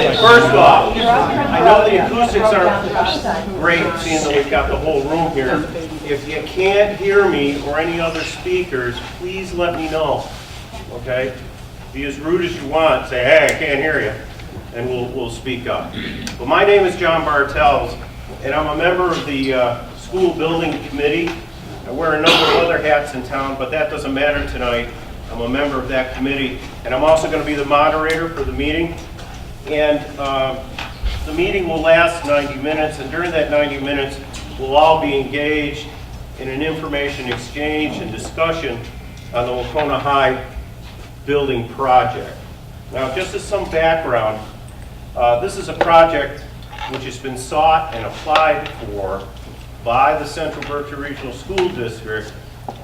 First off, I know the acoustics aren't great, seeing that we've got the whole room here. If you can't hear me or any other speakers, please let me know, okay? Be as rude as you want, say, hey, I can't hear you, and we'll speak up. But my name is John Bartels, and I'm a member of the School Building Committee. I wear a number of other hats in town, but that doesn't matter tonight. I'm a member of that committee, and I'm also going to be the moderator for the meeting. And the meeting will last 90 minutes, and during that 90 minutes, we'll all be engaged in an information exchange and discussion on the Wacona High building project. Now, just as some background, this is a project which has been sought and applied for by the Central Berkshire Regional School District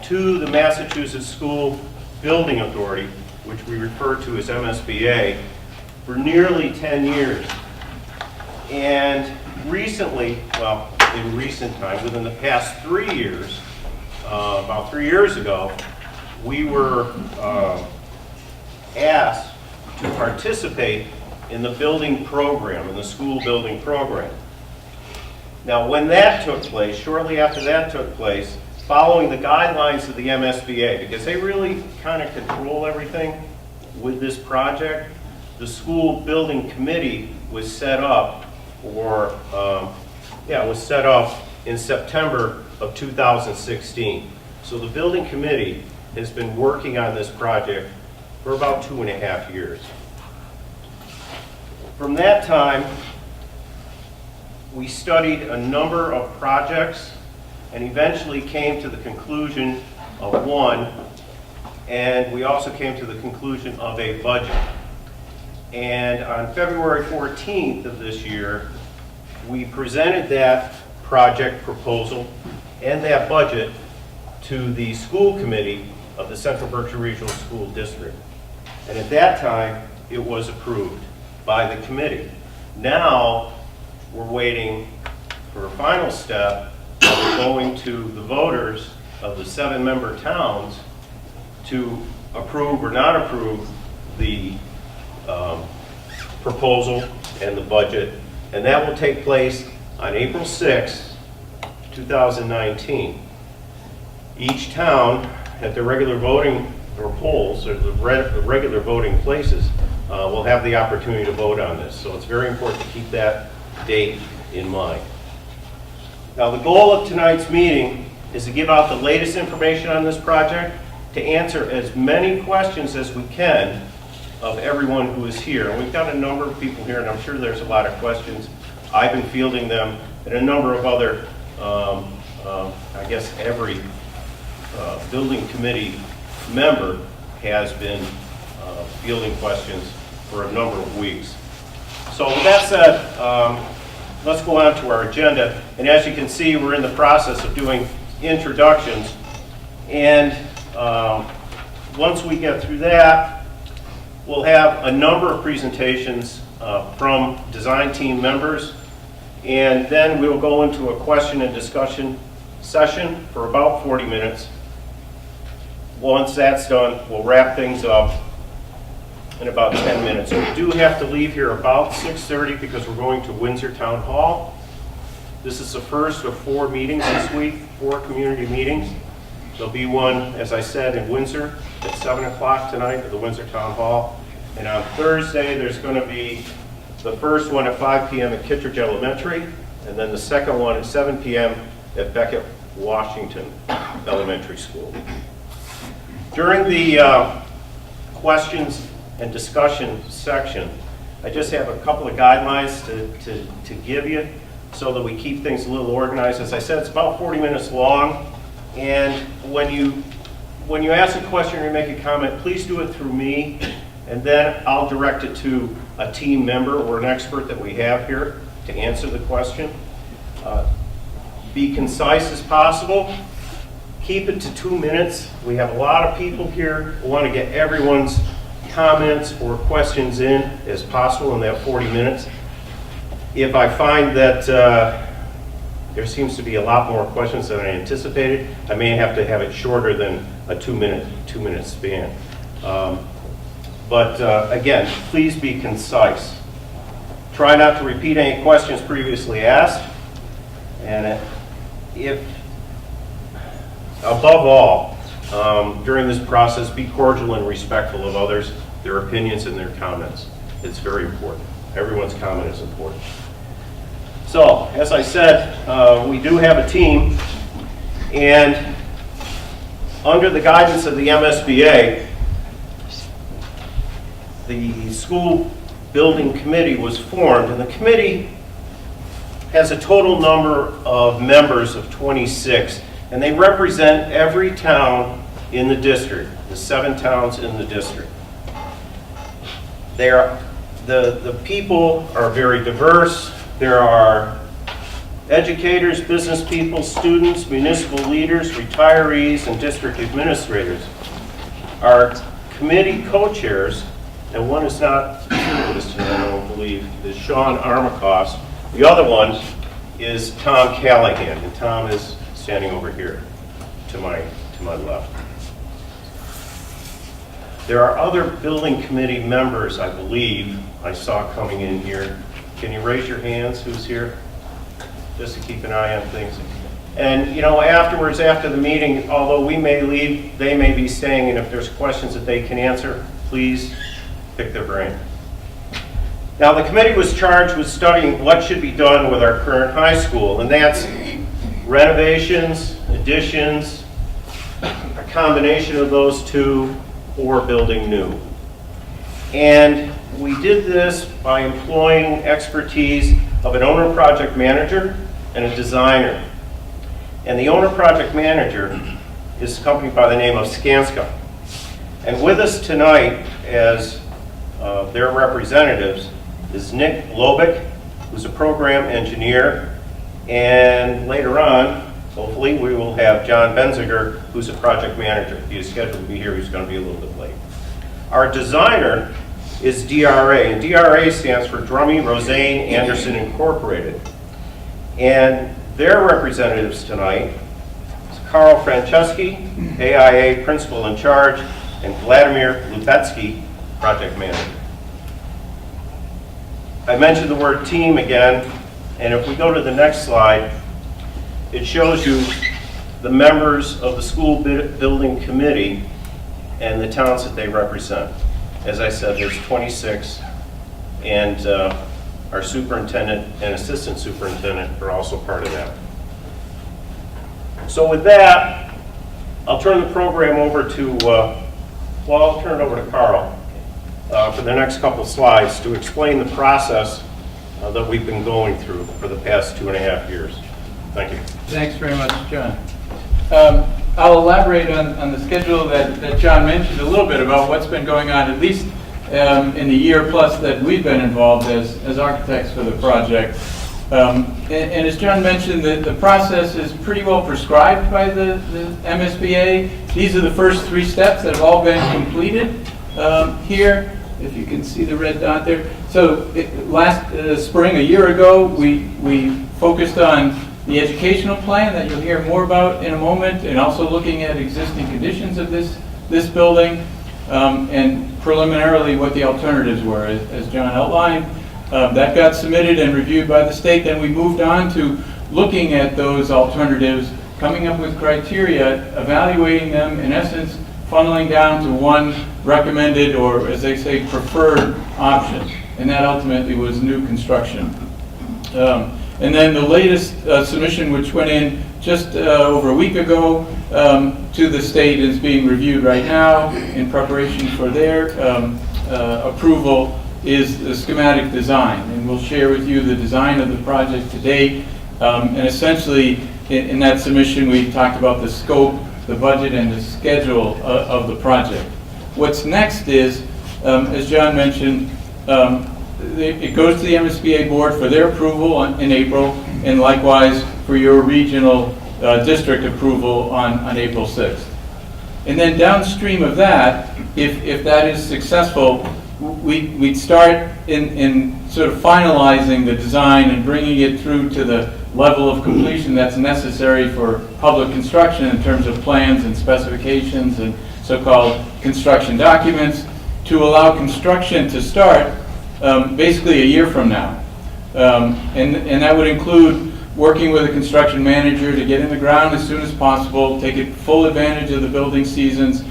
to the Massachusetts School Building Authority, which we refer to as MSBA, for nearly 10 years. And recently, well, in recent times, within the past 3 years, about 3 years ago, we were asked to participate in the building program, in the school building program. Now, when that took place, shortly after that took place, following the guidelines of the MSBA, because they really kind of control everything with this project, the school building committee was set up in September of 2016. So the building committee has been working on this project for about 2.5 years. From that time, we studied a number of projects and eventually came to the conclusion of one, and we also came to the conclusion of a budget. And on February 14th of this year, we presented that project proposal and that budget to the school committee of the Central Berkshire Regional School District. And at that time, it was approved by the committee. Now, we're waiting for a final step of going to the voters of the 7-member towns to approve or not approve the proposal and the budget, and that will take place on April 6, 2019. Each town at their regular voting or polls, or the regular voting places, will have the opportunity to vote on this. So it's very important to keep that date in mind. Now, the goal of tonight's meeting is to give out the latest information on this project, to answer as many questions as we can of everyone who is here. And we've got a number of people here, and I'm sure there's a lot of questions. I've been fielding them, and a number of other, I guess every building committee member has been fielding questions for a number of weeks. So with that said, let's go on to our agenda. And as you can see, we're in the process of doing introductions. And once we get through that, we'll have a number of presentations from design team members. And then we'll go into a question and discussion session for about 40 minutes. Once that's done, we'll wrap things up in about 10 minutes. We do have to leave here about 6:30 because we're going to Windsor Town Hall. This is the first of 4 meetings this week, 4 community meetings. There'll be one, as I said, in Windsor at 7 o'clock tonight at the Windsor Town Hall. And on Thursday, there's going to be the first one at 5 p.m. at Kittredge Elementary, and then the second one at 7 p.m. at Beckett Washington Elementary School. During the questions and discussion section, I just have a couple of guidelines to give you so that we keep things a little organized. As I said, it's about 40 minutes long, and when you ask a question or you make a comment, please do it through me, and then I'll direct it to a team member or an expert that we have here to answer the question. Be concise as possible. Keep it to 2 minutes. We have a lot of people here. We want to get everyone's comments or questions in as possible in that 40 minutes. If I find that there seems to be a lot more questions than I anticipated, I may have to have it shorter than a 2 minute span. But again, please be concise. try not to repeat any questions previously asked, and if, above all, during this process, be cordial and respectful of others, their opinions and their comments. It's very important. Everyone's comment is important. So, as I said, we do have a team, and under the guidance of the MSBA, the school building committee was formed, and the committee has a total number of members of 26, and they represent every town in the district, the 7 towns in the district. The people are very diverse. There are educators, business people, students, municipal leaders, retirees, and district administrators. Our committee co-chairs, and one is not here with us tonight, I don't believe, is Sean Armacost. The other one is Tom Callahan, and Tom is standing over here to my left. There are other building committee members, I believe, I saw coming in here. Can you raise your hands, who's here? Just to keep an eye on things. And you know, afterwards, after the meeting, although we may leave, they may be staying, and if there's questions that they can answer, please pick their brain. Now, the committee was charged with studying what should be done with our current high school, and that's renovations, additions, a combination of those two, or building new. And we did this by employing expertise of an owner project manager and a designer. And the owner project manager is a company by the name of Skanska. And with us tonight as their representatives is Nick Lobick, who's a program engineer, and later on, hopefully, we will have John Benziger, who's a project manager. He is scheduled to be here. He's going to be a little bit late. Our designer is DRA, and DRA stands for Drummy Rosane Anderson Incorporated. And their representatives tonight is Carl Franceschi, AIA Principal in Charge, and Vladimir Lupetsky, Project Manager. I mentioned the word team again, and if we go to the next slide, it shows you the members of the school building committee and the towns that they represent. As I said, there's 26, and our superintendent and assistant superintendent are also part of that. So with that, I'll turn the program over to, I'll turn it over to Carl for the next couple slides to explain the process that we've been going through for the past 2.5 years. Thank you. Thanks very much, John. I'll elaborate on the schedule that John mentioned a little bit about what's been going on, at least in the year plus that we've been involved as architects for the project. And as John mentioned, the process is pretty well prescribed by the MSBA. These are the first 3 steps that have all been completed here, if you can see the red dot there. So last spring, a year ago, we focused on the educational plan that you'll hear more about in a moment, and also looking at existing conditions of this building, and preliminarily what the alternatives were, as John outlined. That got submitted and reviewed by the state. Then we moved on to looking at those alternatives, coming up with criteria, evaluating them, in essence, funneling down to one recommended, or as they say, preferred option. And that ultimately was new construction. And then the latest submission, which went in just over a week ago to the state, is being reviewed right now in preparation for their approval, is the schematic design. And we'll share with you the design of the project to date. And essentially, in that submission, we talked about the scope, the budget, and the schedule of the project. What's next is, as John mentioned, it goes to the MSBA board for their approval in April, and likewise for your regional district approval on April 6th. And then downstream of that, if that is successful, we'd start in sort of finalizing the design and bringing it through to the level of completion that's necessary for public construction in terms of plans and specifications and so-called construction documents, to allow construction to start basically a year from now. And that would include working with a construction manager to get in the ground as soon as possible, take full advantage of the building seasons,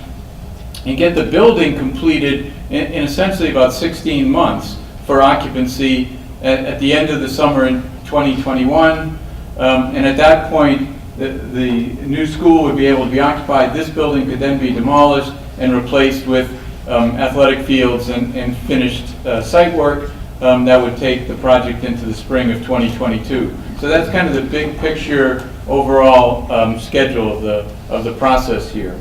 and get the building completed in essentially about 16 months for occupancy at the end of the summer in 2021. And at that point, the new school would be able to be occupied. This building could then be demolished and replaced with athletic fields and finished site work that would take the project into the spring of 2022. So that's kind of the big picture overall schedule of the process here.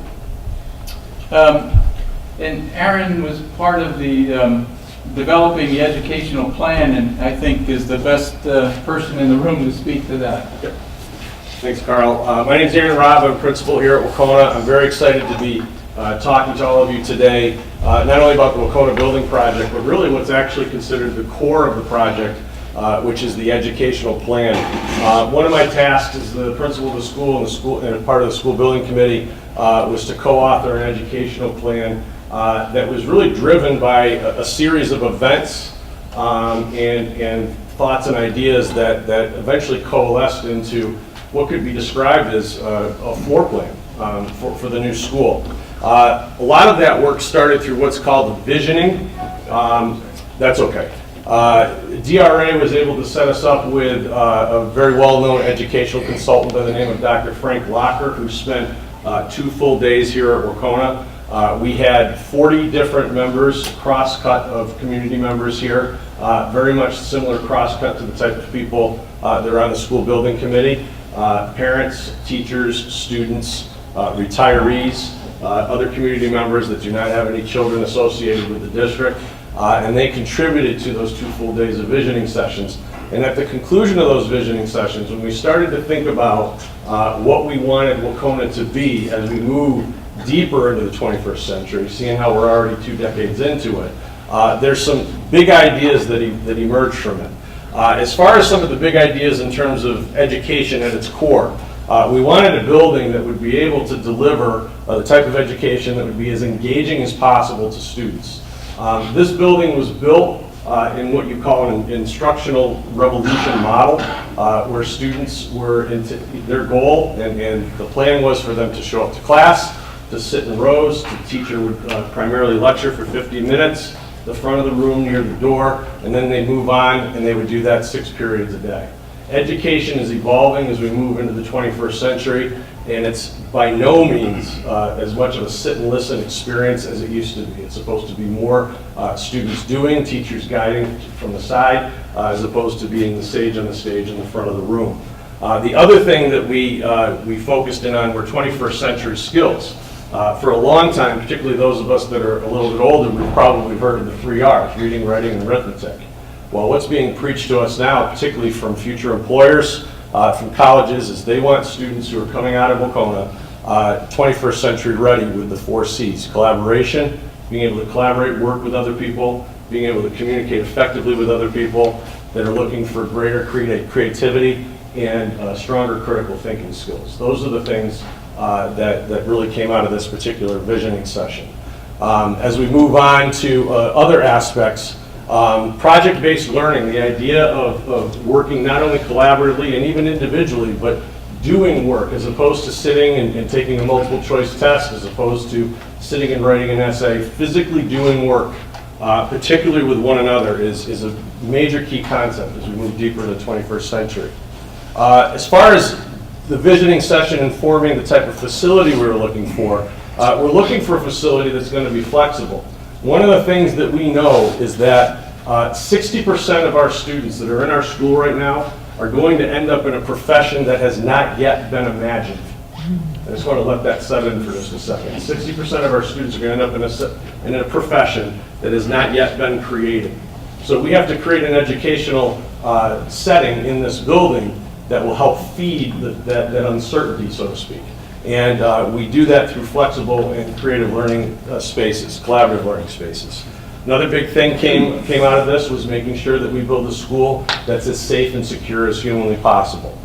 And Aaron was part of the developing the educational plan, and I think is the best person in the room to speak to that. Yep. Thanks, Carl. My name is Aaron Robb. I'm principal here at Wacona. I'm very excited to be talking to all of you today, not only about the Wacona building project, but really what's actually considered the core of the project, which is the educational plan. One of my tasks as the principal of the school and part of the school building committee was to co-author an educational plan that was really driven by a series of events and thoughts and ideas that eventually coalesced into what could be described as a floor plan for the new school. A lot of that work started through what's called the visioning. That's okay. DRA was able to set us up with a very well-known educational consultant by the name of Dr. Frank Locker, who spent 2 full days here at Wacona. We had 40 different members, cross-cut of community members here, very much similar cross-cut to the type of people that are on the school building committee. Parents, teachers, students, retirees, other community members that do not have any children associated with the district, and they contributed to those 2 full days of visioning sessions. And at the conclusion of those visioning sessions, when we started to think about what we wanted Wacona to be as we move deeper into the 21st century, seeing how we're already 2 decades into it, there's some big ideas that emerged from it. As far as some of the big ideas in terms of education at its core, we wanted a building that would be able to deliver the type of education that would be as engaging as possible to students. This building was built in what you call an instructional revolution model, where students were into their goal, and the plan was for them to show up to class, to sit in rows. The teacher would primarily lecture for 50 minutes, the front of the room near the door, and then they'd move on, and they would do that 6 periods a day. Education is evolving as we move into the 21st century, and it's by no means as much of a sit and listen experience as it used to be. It's supposed to be more students doing, teachers guiding from the side, as opposed to being the sage on the stage in the front of the room. The other thing that we focused in on were 21st century skills. For a long time, particularly those of us that are a little bit older, we've probably heard of the 3 R's, reading, writing, and arithmetic. Well, what's being preached to us now, particularly from future employers, from colleges, is they want students who are coming out of Wacona 21st century ready with the 4 C's. Collaboration, being able to collaborate, work with other people, being able to communicate effectively with other people that are looking for greater creativity and stronger critical thinking skills. Those are the things that really came out of this particular visioning session. As we move on to other aspects, project-based learning, the idea of working not only collaboratively and even individually, but doing work as opposed to sitting and taking a multiple choice test, as opposed to sitting and writing an essay. Physically doing work, particularly with one another, is a major key concept as we move deeper into the 21st century. As far as the visioning session informing the type of facility we were looking for, we're looking for a facility that's going to be flexible. One of the things that we know is that 60% of our students that are in our school right now are going to end up in a profession that has not yet been imagined. I just want to let that set in for just a second. 60% of our students are going to end up in a profession that has not yet been created. So we have to create an educational setting in this building that will help feed that uncertainty, so to speak. And we do that through flexible and creative learning spaces, collaborative learning spaces. Another big thing came out of this was making sure that we build a school that's as safe and secure as humanly possible.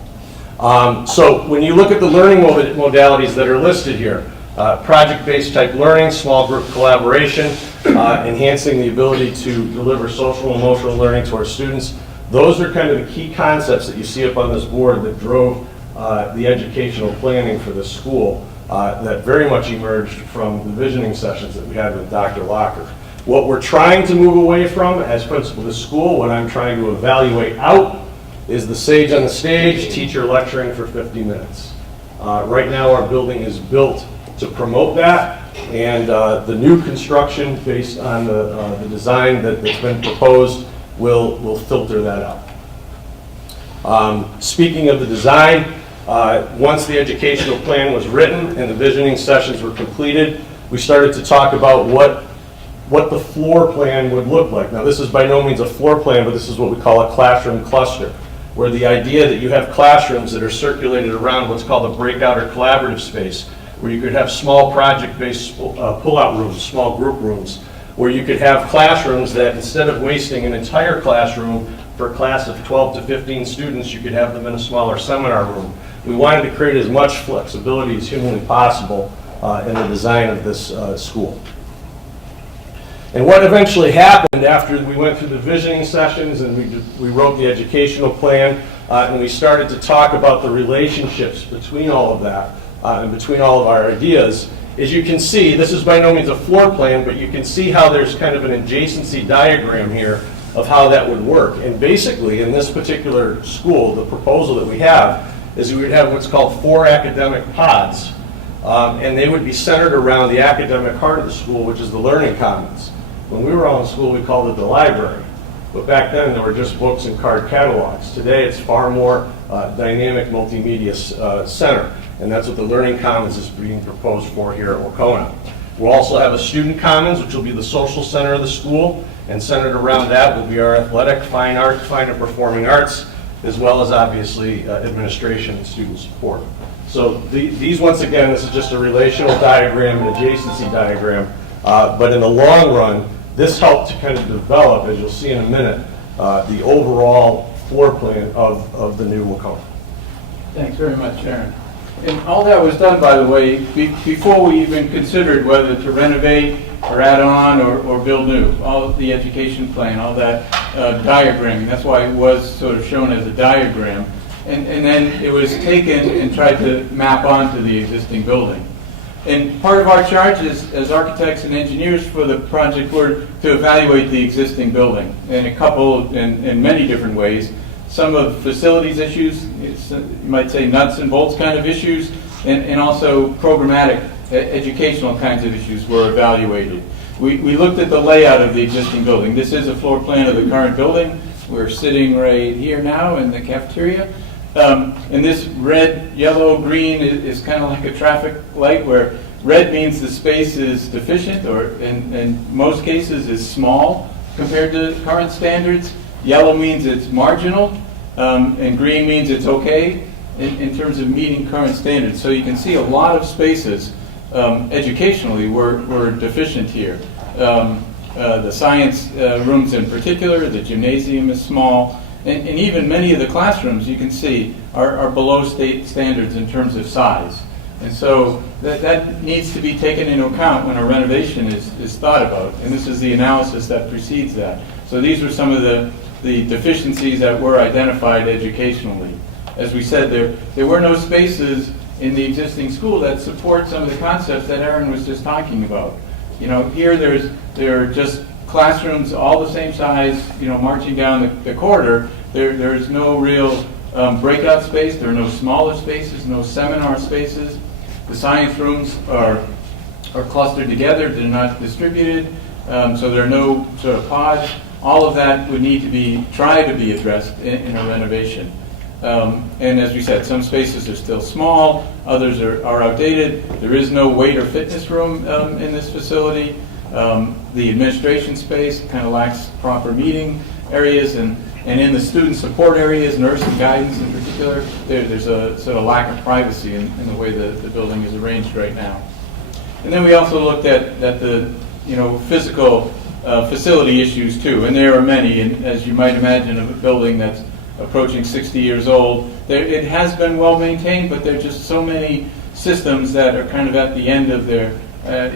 So when you look at the learning modalities that are listed here, project-based type learning, small group collaboration, enhancing the ability to deliver social and emotional learning to our students, Those are kind of the key concepts that you see up on this board that drove the educational planning for this school that very much emerged from the visioning sessions that we had with Dr. Locker. What we're trying to move away from as principal of the school, what I'm trying to evaluate out, is the sage on the stage, teacher lecturing for 50 minutes. Right now our building is built to promote that, and the new construction based on the design that's been proposed will filter that out. Speaking of the design, once the educational plan was written and the visioning sessions were completed, we started to talk about what the floor plan would look like. Now this is by no means a floor plan, but this is what we call a classroom cluster, where the idea that you have classrooms that are circulated around what's called a breakout or collaborative space, where you could have small project-based pull-out rooms, small group rooms, where you could have classrooms that instead of wasting an entire classroom for a class of 12 to 15 students, you could have them in a smaller seminar room. We wanted to create as much flexibility as humanly possible in the design of this school. And what eventually happened after we went through the visioning sessions and we wrote the educational plan and we started to talk about the relationships between all of that and between all of our ideas, as you can see, this is by no means a floor plan, but you can see how there's kind of an adjacency diagram here of how that would work. And basically, in this particular school, the proposal that we have is we would have what's called 4 academic pods, and they would be centered around the academic heart of the school, which is the learning commons. When we were all in school, we called it the library. But back then, there were just books and card catalogs. Today, it's far more dynamic multimedia center. And that's what the Learning Commons is being proposed for here at Wacona. We'll also have a Student Commons, which will be the social center of the school. And centered around that will be our athletic, fine art, fine and performing arts, as well as obviously administration and student support. So these, once again, this is just a relational diagram, an adjacency diagram. But in the long run, this helped to kind of develop, as you'll see in a minute, the overall floor plan of the new Wacona. Thanks very much, Aaron. And all that was done, by the way, before we even considered whether to renovate or add on or build new. All of the education plan, all that diagramming, that's why it was sort of shown as a diagram. And then it was taken and tried to map onto the existing building. And part of our charge as architects and engineers for the project were to evaluate the existing building in many different ways. Some of facilities issues, you might say nuts and bolts kind of issues, and also programmatic educational kinds of issues were evaluated. We looked at the layout of the existing building. This is a floor plan of the current building. We're sitting right here now in the cafeteria. And this red, yellow, green is kind of like a traffic light, where red means the space is deficient, or in most cases is small compared to current standards. Yellow means it's marginal, and green means it's okay in terms of meeting current standards. So you can see a lot of spaces educationally were deficient here. The science rooms in particular, the gymnasium is small, and even many of the classrooms you can see are below state standards in terms of size. And so that needs to be taken into account when a renovation is thought about, and this is the analysis that precedes that. So these are some of the deficiencies that were identified educationally. As we said, there were no spaces in the existing school that support some of the concepts that Aaron was just talking about. You know, here there are just classrooms all the same size, you know, marching down the corridor. There's no real breakout space. There are no smaller spaces, no seminar spaces. The science rooms are clustered together. They're not distributed, so there are no sort of pods. All of that would need to try to be addressed in a renovation. And as we said, some spaces are still small, others are outdated. There is no weight or fitness room in this facility. The administration space kind of lacks proper meeting areas, and in the student support areas, nurse and guidance in particular, there's a sort of lack of privacy in the way the building is arranged right now. And then we also looked at the physical facility issues too, and there are many, and as you might imagine, of a building that's approaching 60 years old. It has been well maintained, but there are just so many systems that are kind of at the end of their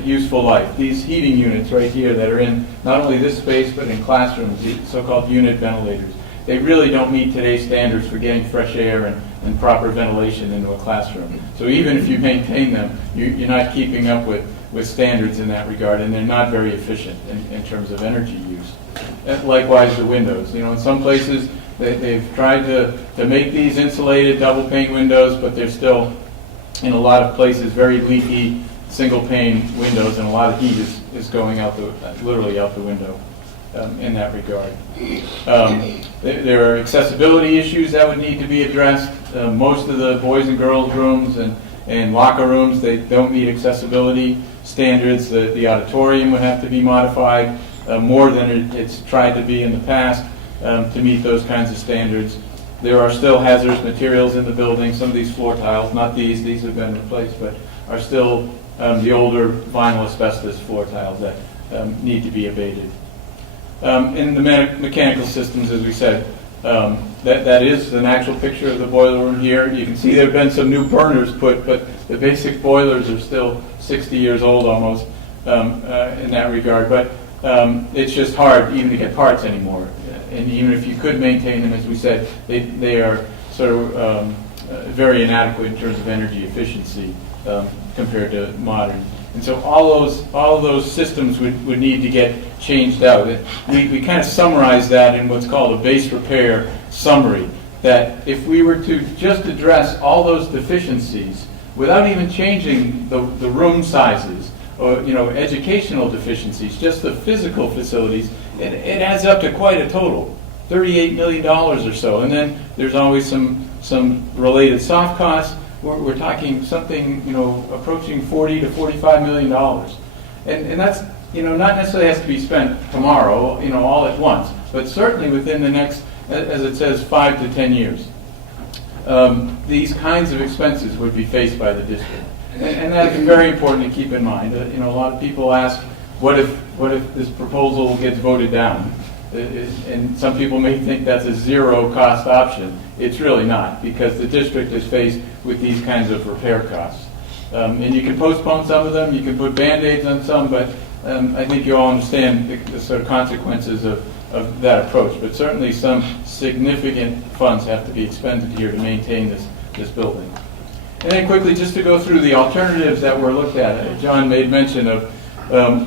useful life. These heating units right here that are in not only this space but in classrooms, the so-called unit ventilators. they really don't meet today's standards for getting fresh air and proper ventilation into a classroom. So even if you maintain them, you're not keeping up with standards in that regard, and they're not very efficient in terms of energy use. And likewise, the windows. In some places, they've tried to make these insulated double pane windows, but they're still, in a lot of places, very leaky single pane windows, and a lot of heat is going out literally out the window in that regard. There are accessibility issues that would need to be addressed. Most of the boys and girls rooms and locker rooms, they don't meet accessibility standards. The auditorium would have to be modified more than it's tried to be in the past to meet those kinds of standards. There are still hazardous materials in the building. Some of these floor tiles, not these have been replaced, but are still the older vinyl asbestos floor tiles that need to be abated. In the mechanical systems, as we said, that is an actual picture of the boiler room here. You can see there have been some new burners put, but the basic boilers are still 60 years old almost in that regard. But it's just hard even to get parts anymore. And even if you could maintain them, as we said, they are sort of very inadequate in terms of energy efficiency compared to modern. And so all of those systems would need to get changed out. We kind of summarize that in what's called a base repair summary, that if we were to just address all those deficiencies without even changing the room sizes or educational deficiencies, just the physical facilities, it adds up to quite a total, $38 million or so. And then there's always some related soft costs. We're talking something, approaching $40 to $45 million. And that's, not necessarily has to be spent tomorrow, all at once, but certainly within the next, as it says, 5 to 10 years. These kinds of expenses would be faced by the district. And that's very important to keep in mind. A lot of people ask, what if this proposal gets voted down? And some people may think that's a zero-cost option. It's really not, because the district is faced with these kinds of repair costs. And you can postpone some of them, you can put Band-Aids on some, but I think you all understand the sort of consequences of that approach. But certainly some significant funds have to be expended here to maintain this building. And then quickly, just to go through the alternatives that were looked at. John made mention of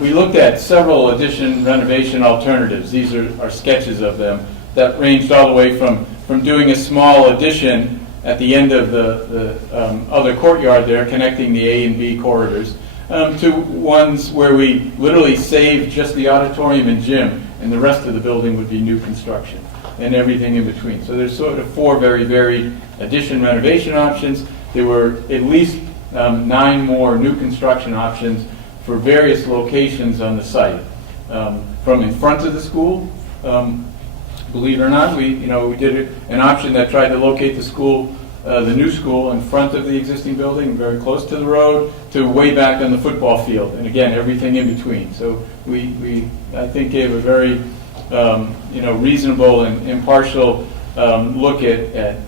we looked at several addition renovation alternatives. These are sketches of them that ranged all the way from doing a small addition at the end of the other courtyard there, connecting the A and B corridors, to ones where we literally saved just the auditorium and gym, and the rest of the building would be new construction, and everything in between. So there's sort of 4 very varied addition renovation options. There were at least 9 more new construction options for various locations on the site. From in front of the school, believe it or not, we did an option that tried to locate the school, the new school, in front of the existing building, very close to the road, to way back on the football field, and again, everything in between. So we I think, gave a very reasonable and impartial look at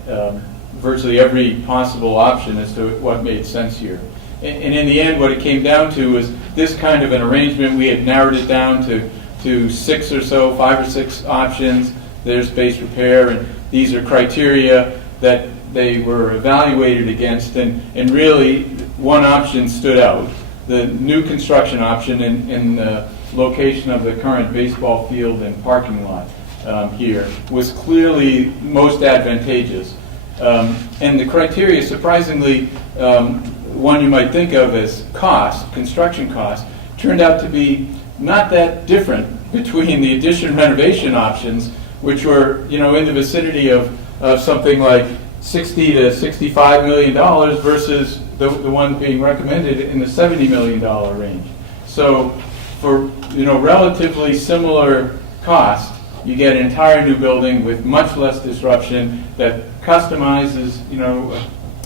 virtually every possible option as to what made sense here. And in the end, what it came down to was this kind of an arrangement. We had narrowed it down to 6 or so, 5 or 6 options. There's base repair, and these are criteria that they were evaluated against, and really one option stood out. The new construction option in the location of the current baseball field and parking lot here was clearly most advantageous. And the criteria, surprisingly, one you might think of as cost, construction cost, turned out to be not that different between the addition renovation options, which were in the vicinity of something like $60 to $65 million versus the one being recommended in the $70 million range. So for relatively similar cost, you get an entire new building with much less disruption that customizes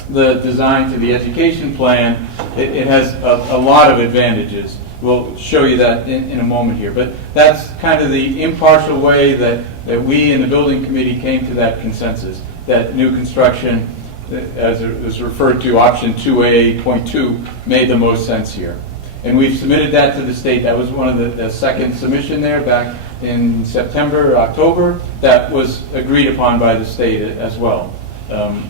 the design to the education plan. It has a lot of advantages. We'll show you that in a moment here. But that's kind of the impartial way that we in the building committee came to that consensus, that new construction, as it was referred to, option 2A.2, made the most sense here. And we've submitted that to the state. That was one of the second submission there back in September, October. That was agreed upon by the state as well,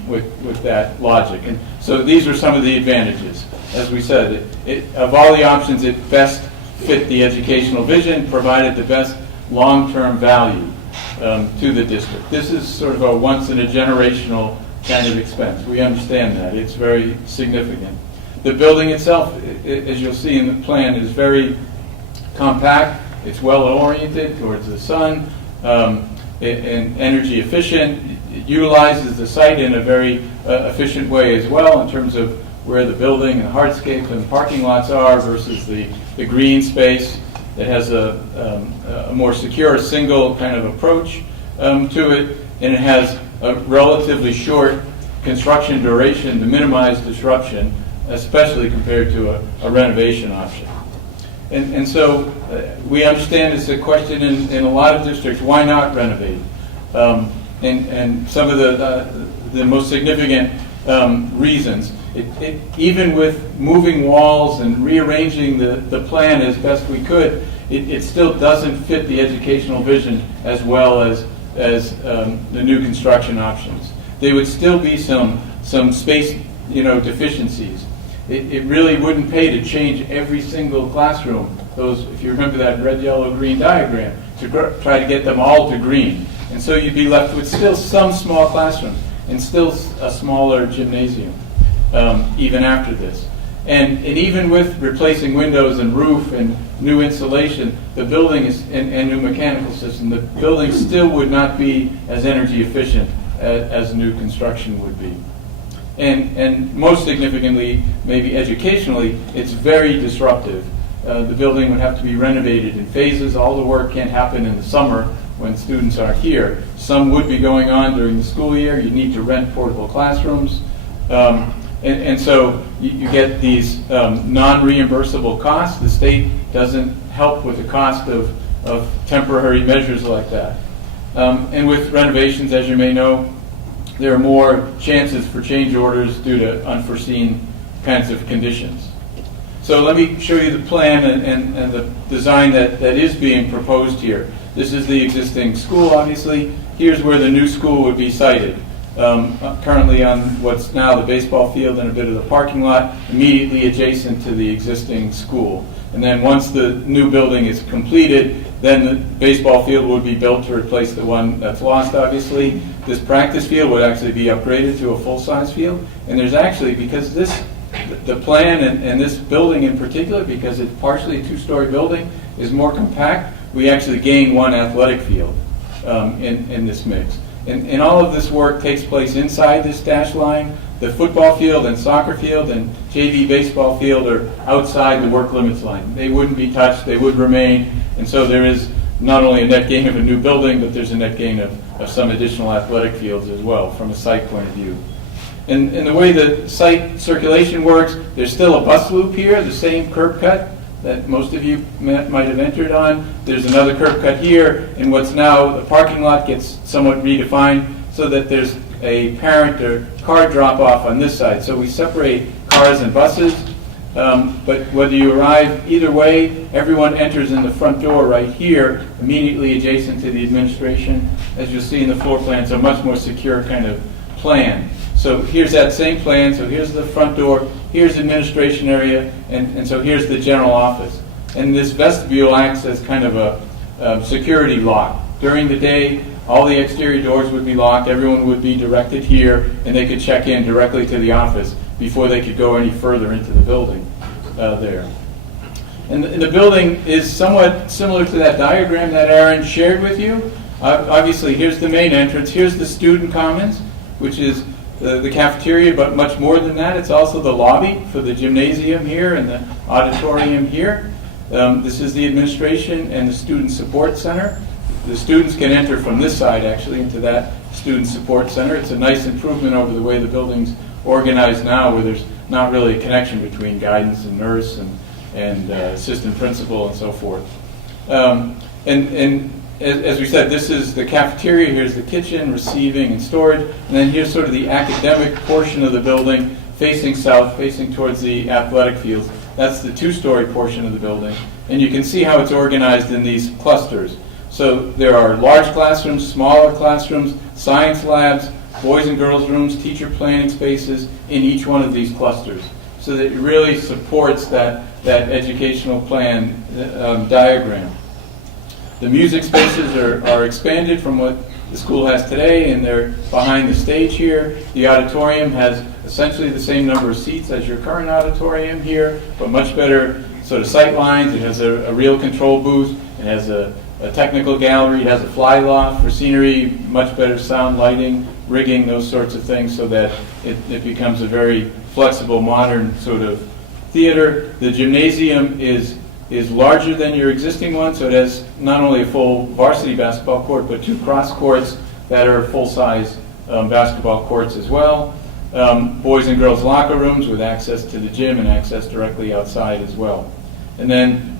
with that logic. And so these are some of the advantages. As we said, of all the options, it best fit the educational vision, provided the best long-term value to the district. This is sort of a once-in-a-generational kind of expense. We understand that. It's very significant. The building itself, as you'll see in the plan, is very compact. It's well-oriented towards the sun and energy efficient. It utilizes the site in a very efficient way as well in terms of where the building and hardscape and parking lots are versus the green space that has a more secure single kind of approach to it, and it has a relatively short construction duration to minimize disruption, especially compared to a renovation option. And so we understand it's a question in a lot of districts, why not renovate? And some of the most significant reasons. Even with moving walls and rearranging the plan as best we could, it still doesn't fit the educational vision as well as the new construction options. There would still be some space deficiencies. It really wouldn't pay to change every single classroom. If you remember that red, yellow, green diagram, to try to get them all to green. And so you'd be left with still some small classrooms and still a smaller gymnasium, even after this. And even with replacing windows and roof and new insulation, the building and new mechanical system, the building still would not be as energy efficient as new construction would be. And most significantly, maybe educationally, it's very disruptive. The building would have to be renovated in phases. All the work can't happen in the summer when students are here. Some would be going on during the school year. You need to rent portable classrooms. And so you get these non-reimbursable costs. The state doesn't help with the cost of temporary measures like that. And with renovations, as you may know, there are more chances for change orders due to unforeseen kinds of conditions. So let me show you the plan and the design that is being proposed here. This is the existing school, obviously. Here's where the new school would be sited. Currently on what's now the baseball field and a bit of the parking lot, immediately adjacent to the existing school. And then once the new building is completed, then the baseball field would be built to replace the one that's lost, obviously. This practice field would actually be upgraded to a full-size field. And there's actually, because the plan and this building in particular, because it's partially a two-story building, is more compact, we actually gain one athletic field in this mix. And all of this work takes place inside this dash line. The football field and soccer field and JV baseball field are outside the work limits line. They wouldn't be touched, they would remain. And so there is not only a net gain of a new building, but there's a net gain of some additional athletic fields as well from a site point of view. And the way the site circulation works, there's still a bus loop here, the same curb cut that most of you might have entered on. There's another curb cut here, and what's now the parking lot gets somewhat redefined so that there's a parent or car drop-off on this side. So we separate cars and buses, but whether you arrive either way, everyone enters in the front door right here, immediately adjacent to the administration. As you'll see in the floor plan, it's a much more secure kind of plan. So here's that same plan. So here's the front door, here's the administration area, and so here's the general office. And this vestibule acts as kind of a security lock. During the day, all the exterior doors would be locked, everyone would be directed here, and they could check in directly to the office before they could go any further into the building there. And the building is somewhat similar to that diagram that Aaron shared with you. Obviously, here's the main entrance, here's the student commons, which is the cafeteria, but much more than that. It's also the lobby for the gymnasium here and the auditorium here. This is the administration and the student support center. The students can enter from this side, actually, into that student support center. It's a nice improvement over the way the building's organized now, where there's not really a connection between guidance and nurse and assistant principal and so forth. And as we said, this is the cafeteria, here's the kitchen, receiving and storage, and then here's sort of the academic portion of the building facing south, facing towards the athletic fields. That's the two-story portion of the building. And you can see how it's organized in these clusters. So there are large classrooms, smaller classrooms, science labs, boys and girls rooms, teacher planning spaces in each one of these clusters. So that it really supports that educational plan diagram. The music spaces are expanded from what the school has today, and they're behind the stage here. The auditorium has essentially the same number of seats as your current auditorium here, but much better sort of sight lines. It has a real control booth. It has a technical gallery. It has a fly loft for scenery, much better sound, lighting, rigging, those sorts of things, so that it becomes a very flexible, modern sort of theater. The gymnasium is larger than your existing one, so it has not only a full varsity basketball court, but 2 cross courts that are full-size basketball courts as well. Boys and girls locker rooms with access to the gym and access directly outside as well. And then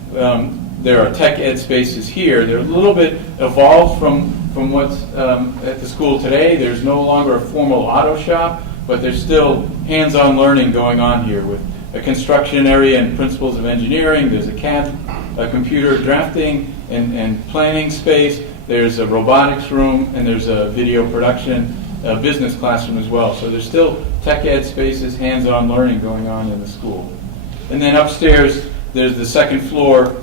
there are tech ed spaces here. They're a little bit evolved from what's at the school today. There's no longer a formal auto shop, but there's still hands-on learning going on here with a construction area and principles of engineering. There's a computer drafting and planning space. There's a robotics room, and there's a video production business classroom as well. So there's still tech ed spaces, hands-on learning going on in the school. And then upstairs, there's the second floor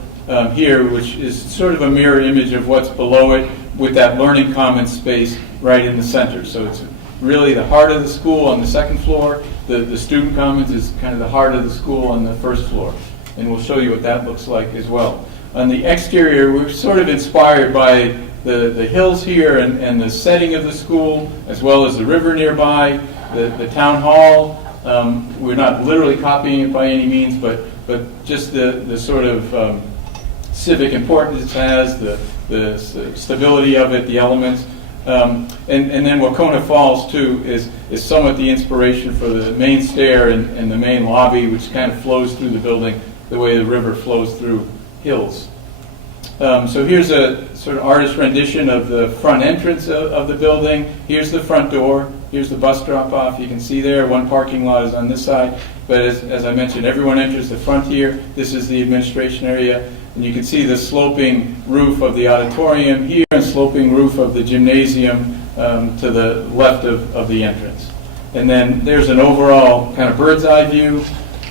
here, which is sort of a mirror image of what's below it, with that learning commons space right in the center. So it's really the heart of the school on the second floor. The student commons is kind of the heart of the school on the first floor. And we'll show you what that looks like as well. On the exterior, we're sort of inspired by the hills here and the setting of the school, as well as the river nearby, the town hall. We're not literally copying it by any means, but just the sort of civic importance it has, the stability of it, the elements. And then Wacona Falls, too, is somewhat the inspiration for the main stair and the main lobby, which kind of flows through the building the way the river flows through hills. So here's a sort of artist rendition of the front entrance of the building. Here's the front door. Here's the bus drop-off. You can see there, one parking lot is on this side. But as I mentioned, everyone enters the front here. This is the administration area. And you can see the sloping roof of the auditorium here and sloping roof of the gymnasium to the left of the entrance. And then there's an overall kind of bird's eye view.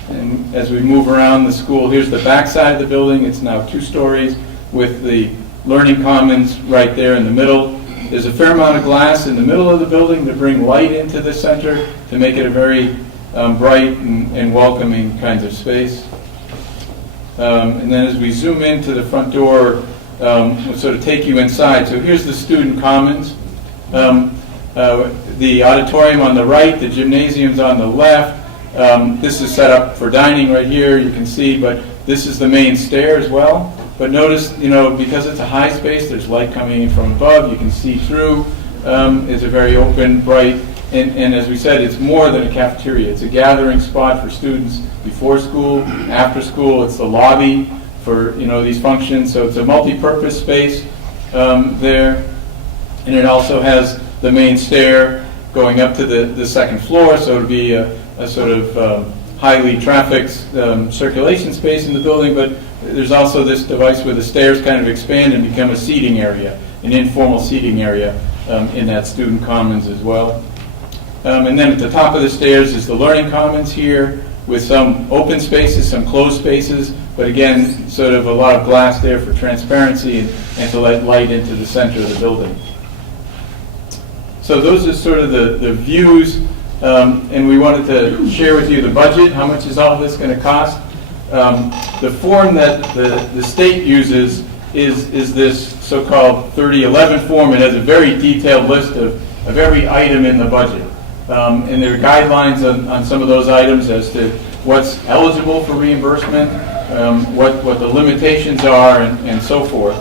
And as we move around the school, here's the back side of the building. It's now 2 stories with the learning commons right there in the middle. There's a fair amount of glass in the middle of the building to bring light into the center to make it a very bright and welcoming kinds of space. And then as we zoom into the front door, we'll sort of take you inside. So here's the student commons. The auditorium on the right, the gymnasium's on the left. This is set up for dining right here, you can see, but this is the main stair as well. But notice, because it's a high space, there's light coming in from above, you can see through. It's a very open, bright, and as we said, it's more than a cafeteria. It's a gathering spot for students before school, after school. It's the lobby for these functions. So it's a multi-purpose space there, and it also has the main stair going up to the second floor. So it'll be a sort of highly trafficked circulation space in the building. But there's also this device where the stairs kind of expand and become a seating area, an informal seating area in that student commons as well. And then at the top of the stairs is the learning commons here, with some open spaces, some closed spaces, but again, sort of a lot of glass there for transparency and to let light into the center of the building. So those are sort of the views, and we wanted to share with you the budget. How much is all of this going to cost? The form that the state uses is this so-called 3011 form. It has a very detailed list of every item in the budget. And there are guidelines on some of those items as to what's eligible for reimbursement, what the limitations are, and so forth.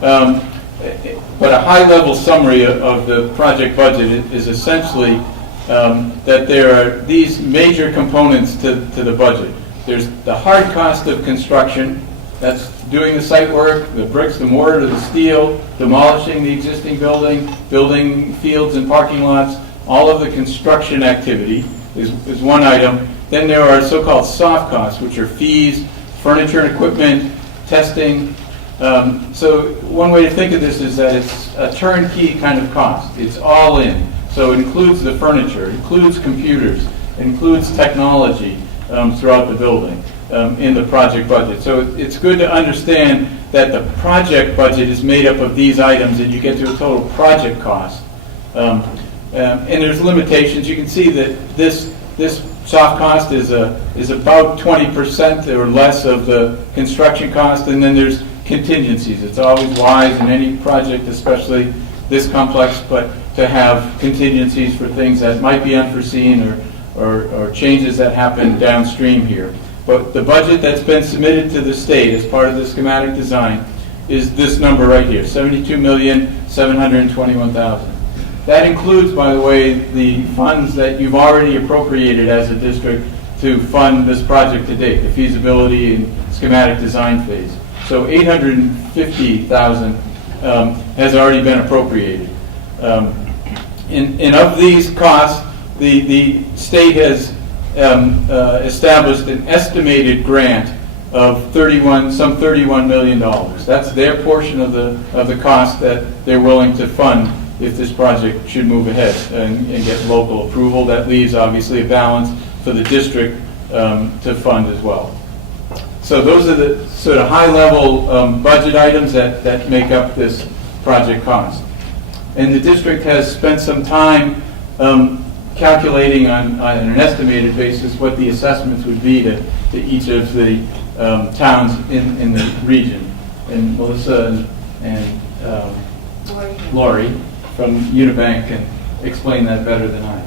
But a high-level summary of the project budget is essentially that there are these major components to the budget. There's the hard cost of construction. That's doing the site work, the bricks, the mortar, the steel, demolishing the existing building, building fields and parking lots. All of the construction activity is one item. Then there are so-called soft costs, which are fees, furniture and equipment, testing. So one way to think of this is that it's a turnkey kind of cost. It's all in. So it includes the furniture, it includes computers, it includes technology throughout the building in the project budget. So it's good to understand that the project budget is made up of these items and you get to a total project cost. And there's limitations. You can see that this soft cost is about 20% or less of the construction cost, and then there's contingencies. It's always wise in any project, especially this complex, but to have contingencies for things that might be unforeseen or changes that happen downstream here. But the budget that's been submitted to the state as part of the schematic design is this number right here, $72,721,000. That includes, by the way, the funds that you've already appropriated as a district to fund this project to date, the feasibility and schematic design phase. So $850,000 has already been appropriated. And of these costs, the state has established an estimated grant of some $31 million. That's their portion of the cost that they're willing to fund if this project should move ahead and get local approval. That leaves obviously a balance for the district to fund as well. So those are the sort of high-level budget items that make up this project cost. And the district has spent some time calculating on an estimated basis what the assessments would be to each of the towns in the region. And Melissa and Lori from Unibank can explain that better than I.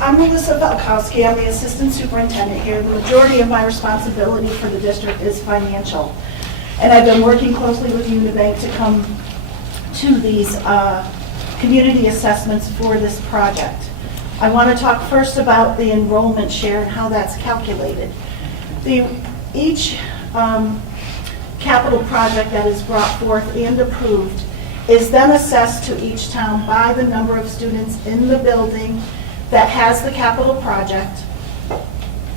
I'm Melissa Valkowski. I'm the assistant superintendent here. The majority of my responsibility for the district is financial. And I've been working closely with Unibank to come to these community assessments for this project. I want to talk first about the enrollment share and how that's calculated. Each capital project that is brought forth and approved is then assessed to each town by the number of students in the building that has the capital project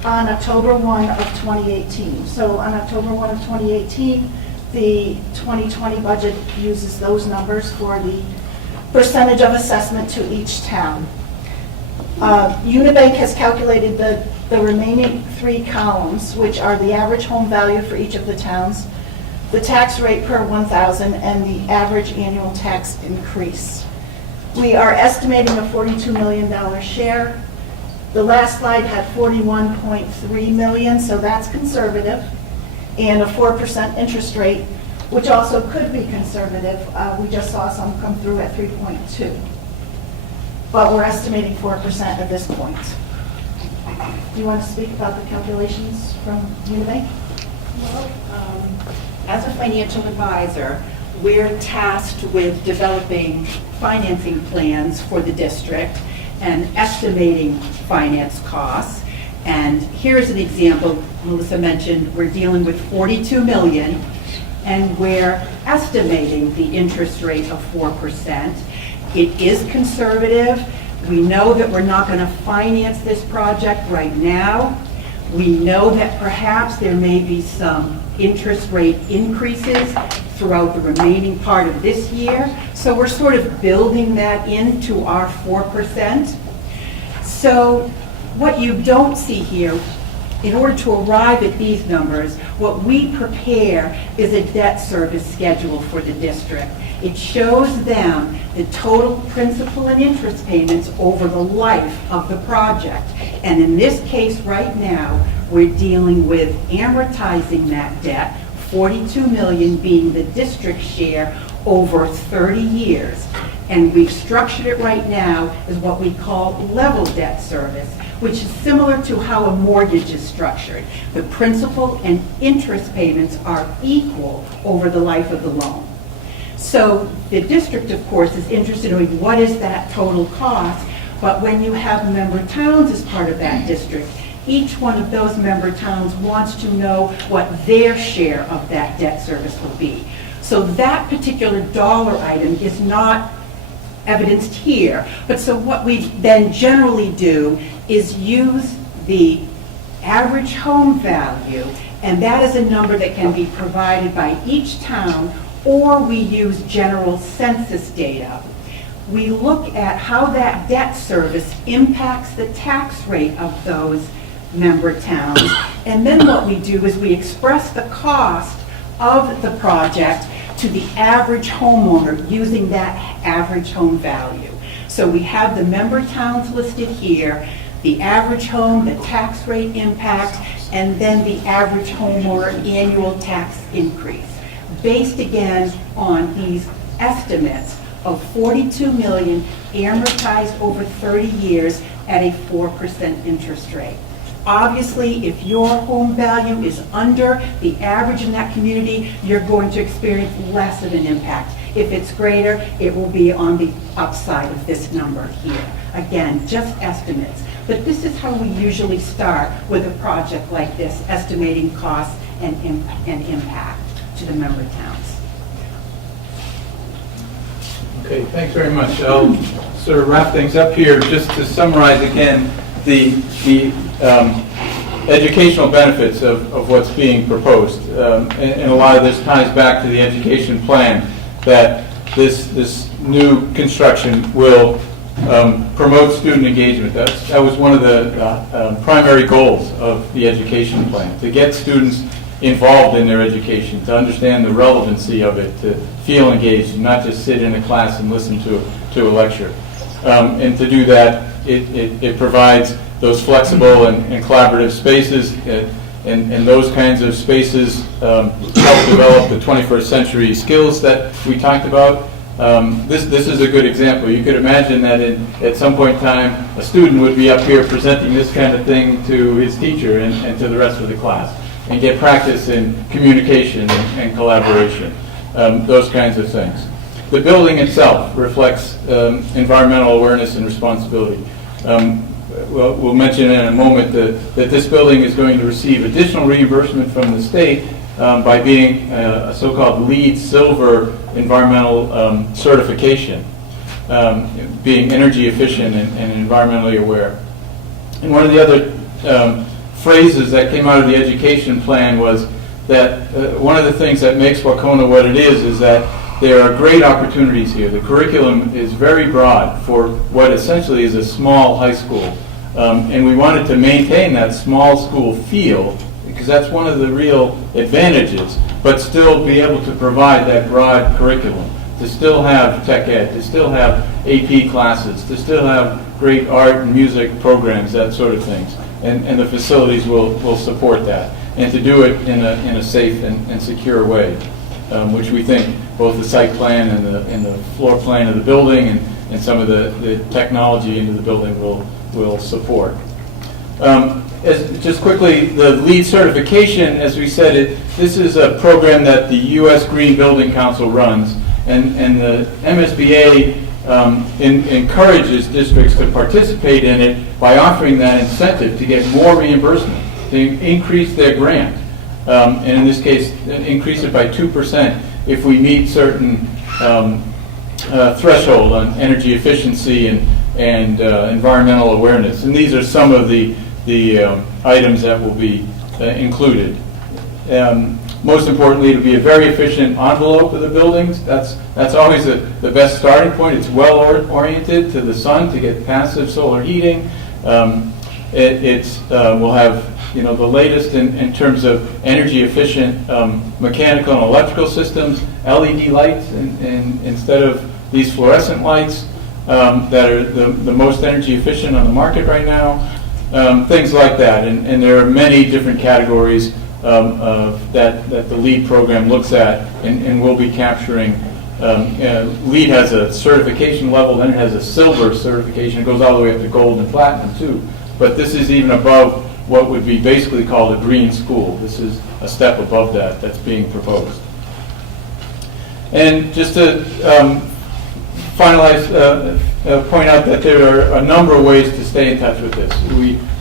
on October 1 of 2018. So on October 1 of 2018, the 2020 budget uses those numbers for the percentage of assessment to each town. Unibank has calculated the remaining 3 columns, which are the average home value for each of the towns, the tax rate per 1,000, and the average annual tax increase. We are estimating a $42 million share. The last slide had $41.3 million, so that's conservative, and a 4% interest rate, which also could be conservative. We just saw some come through at 3.2. But we're estimating 4% at this point. Do you want to speak about the calculations from Unibank? Well, as a financial advisor, we're tasked with developing financing plans for the district and estimating finance costs. And here's an example. Melissa mentioned we're dealing with $42 million, and we're estimating the interest rate of 4%. It is conservative. We know that we're not going to finance this project right now. We know that perhaps there may be some interest rate increases throughout the remaining part of this year. So we're sort of building that into our 4%. So what you don't see here, in order to arrive at these numbers, what we prepare is a debt service schedule for the district. It shows them the total principal and interest payments over the life of the project. And in this case right now, we're dealing with amortizing that debt, $42 million being the district share over 30 years. And we've structured it right now as what we call level debt service, which is similar to how a mortgage is structured. The principal and interest payments are equal over the life of the loan. So the district, of course, is interested in knowing what is that total cost, but when you have member towns as part of that district, each one of those member towns wants to know what their share of that debt service will be. So that particular dollar item is not evidenced here, but so what we then generally do is use the average home value, and that is a number that can be provided by each town, or we use general census data. We look at how that debt service impacts the tax rate of those member towns, and then what we do is we express the cost of the project to the average homeowner using that average home value. So we have the member towns listed here, the average home, the tax rate impact, and then the average homeowner annual tax increase, based again on these estimates of 42 million amortized over 30 years at a 4% interest rate. Obviously, if your home value is under the average in that community, you're going to experience less of an impact. If it's greater, it will be on the upside of this number here. Again, just estimates. But this is how we usually start with a project like this, estimating costs and impact to the member towns. Okay, thanks very much. I'll sort of wrap things up here just to summarize again the educational benefits of what's being proposed. And a lot of this ties back to the education plan, that this new construction will promote student engagement. That was one of the primary goals of the education plan, to get students involved in their education, to understand the relevancy of it, to feel engaged, and not just sit in a class and listen to a lecture. And to do that, it provides those flexible and collaborative spaces, and those kinds of spaces help develop the 21st century skills that we talked about. This is a good example. You could imagine that at some point in time, a student would be up here presenting this kind of thing to his teacher and to the rest of the class, and get practice in communication and collaboration, those kinds of things. The building itself reflects environmental awareness and responsibility. We'll mention in a moment that this building is going to receive additional reimbursement from the state by being a so-called LEED Silver environmental certification, being energy efficient and environmentally aware. And one of the other phrases that came out of the education plan was that one of the things that makes Wauconah what it is that there are great opportunities here. The curriculum is very broad for what essentially is a small high school. And we wanted to maintain that small school feel, because that's one of the real advantages, but still be able to provide that broad curriculum, to still have tech ed, to still have AP classes, to still have great art and music programs, that sort of things. And the facilities will support that, and to do it in a safe and secure way, which we think both the site plan and the floor plan of the building and some of the technology into the building will support. Just quickly, the LEED certification, as we said, this is a program that the U.S. Green Building Council runs, and the MSBA encourages districts to participate in it by offering that incentive to get more reimbursement, to increase their grant, and in this case, increase it by 2% if we meet certain threshold on energy efficiency and environmental awareness. And these are some of the items that will be included. Most importantly, it'll be a very efficient envelope of the buildings. That's always the best starting point. It's well oriented to the sun to get passive solar heating. We'll have the latest in terms of energy efficient mechanical and electrical systems, LED lights instead of these fluorescent lights that are the most energy efficient on the market right now. Things like that, and there are many different categories that the LEED program looks at, and we'll be capturing. LEED has a certification level, then it has a silver certification. It goes all the way up to gold and platinum too. But this is even above what would be basically called a green school. This is a step above that's being proposed. And just to finalize, point out that there are a number of ways to stay in touch with this.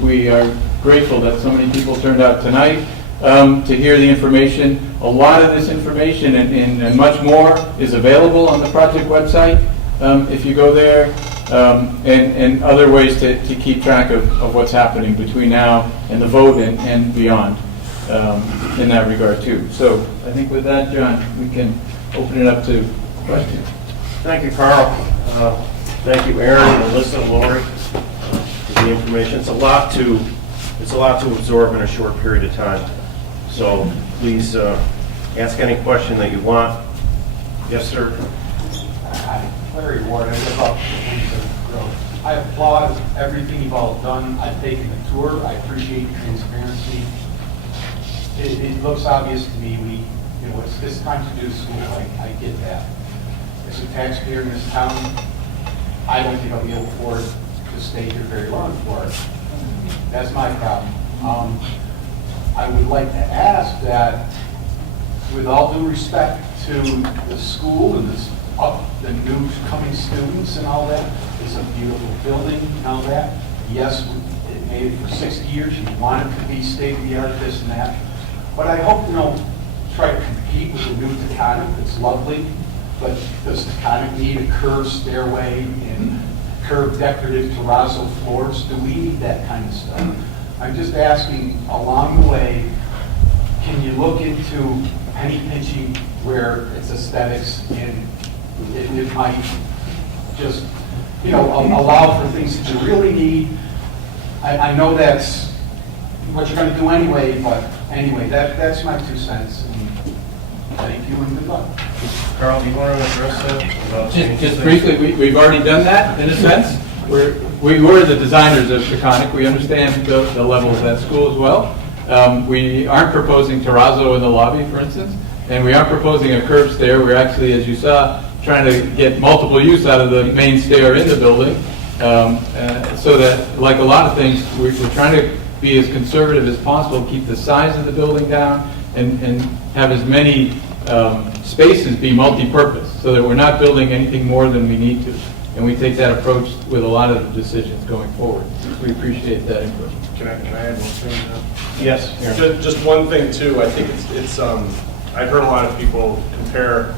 We are grateful that so many people turned out tonight to hear the information. A lot of this information and much more is available on the project website if you go there. and other ways to keep track of what's happening between now and the vote and beyond in that regard too. So I think with that, John, we can open it up to questions. Thank you, Carl. Thank you, Aaron, Melissa, and Lori, for the information. It's a lot to absorb in a short period of time. So please ask any question that you want. Yes, sir. Hi, Larry Ward. I live up the road. I applaud everything you've all done. I've taken the tour. I appreciate the transparency. It looks obvious to me. It's this time to do school. I get that. As a taxpayer in this town, I don't think I'll be able to afford to stay here very long for it. That's my problem. I would like to ask that, with all due respect to the school and the new coming students and all that, it's a beautiful building and all that. Yes, it made it for 60 years. You want it to be state-of-the-art, this and that. But I hope you don't try to compete with the new Taconic. It's lovely. But does Taconic need a curved stairway and curved decorative terrazzo floors? Do we need that kind of stuff? I'm just asking, along the way, can you look into penny pinching where it's aesthetics and it might just, allow for things that you really need? I know that's what you're going to do anyway, but anyway, that's my 2 cents. And thank you and good luck. Carl, do you want to address that? Just briefly, we've already done that in a sense. We were the designers of Taconic. We understand the levels at school as well. We aren't proposing terrazzo in the lobby, for instance, and we aren't proposing a curved stair. We're actually, as you saw, trying to get multiple use out of the main stair in the building, so that, like a lot of things, we're trying to be as conservative as possible, keep the size of the building down, and have as many spaces be multi-purpose, so that we're not building anything more than we need to. And we take that approach with a lot of the decisions going forward. We appreciate that input. Can I add one thing now? Yes. Just one thing too. I think it's I've heard a lot of people compare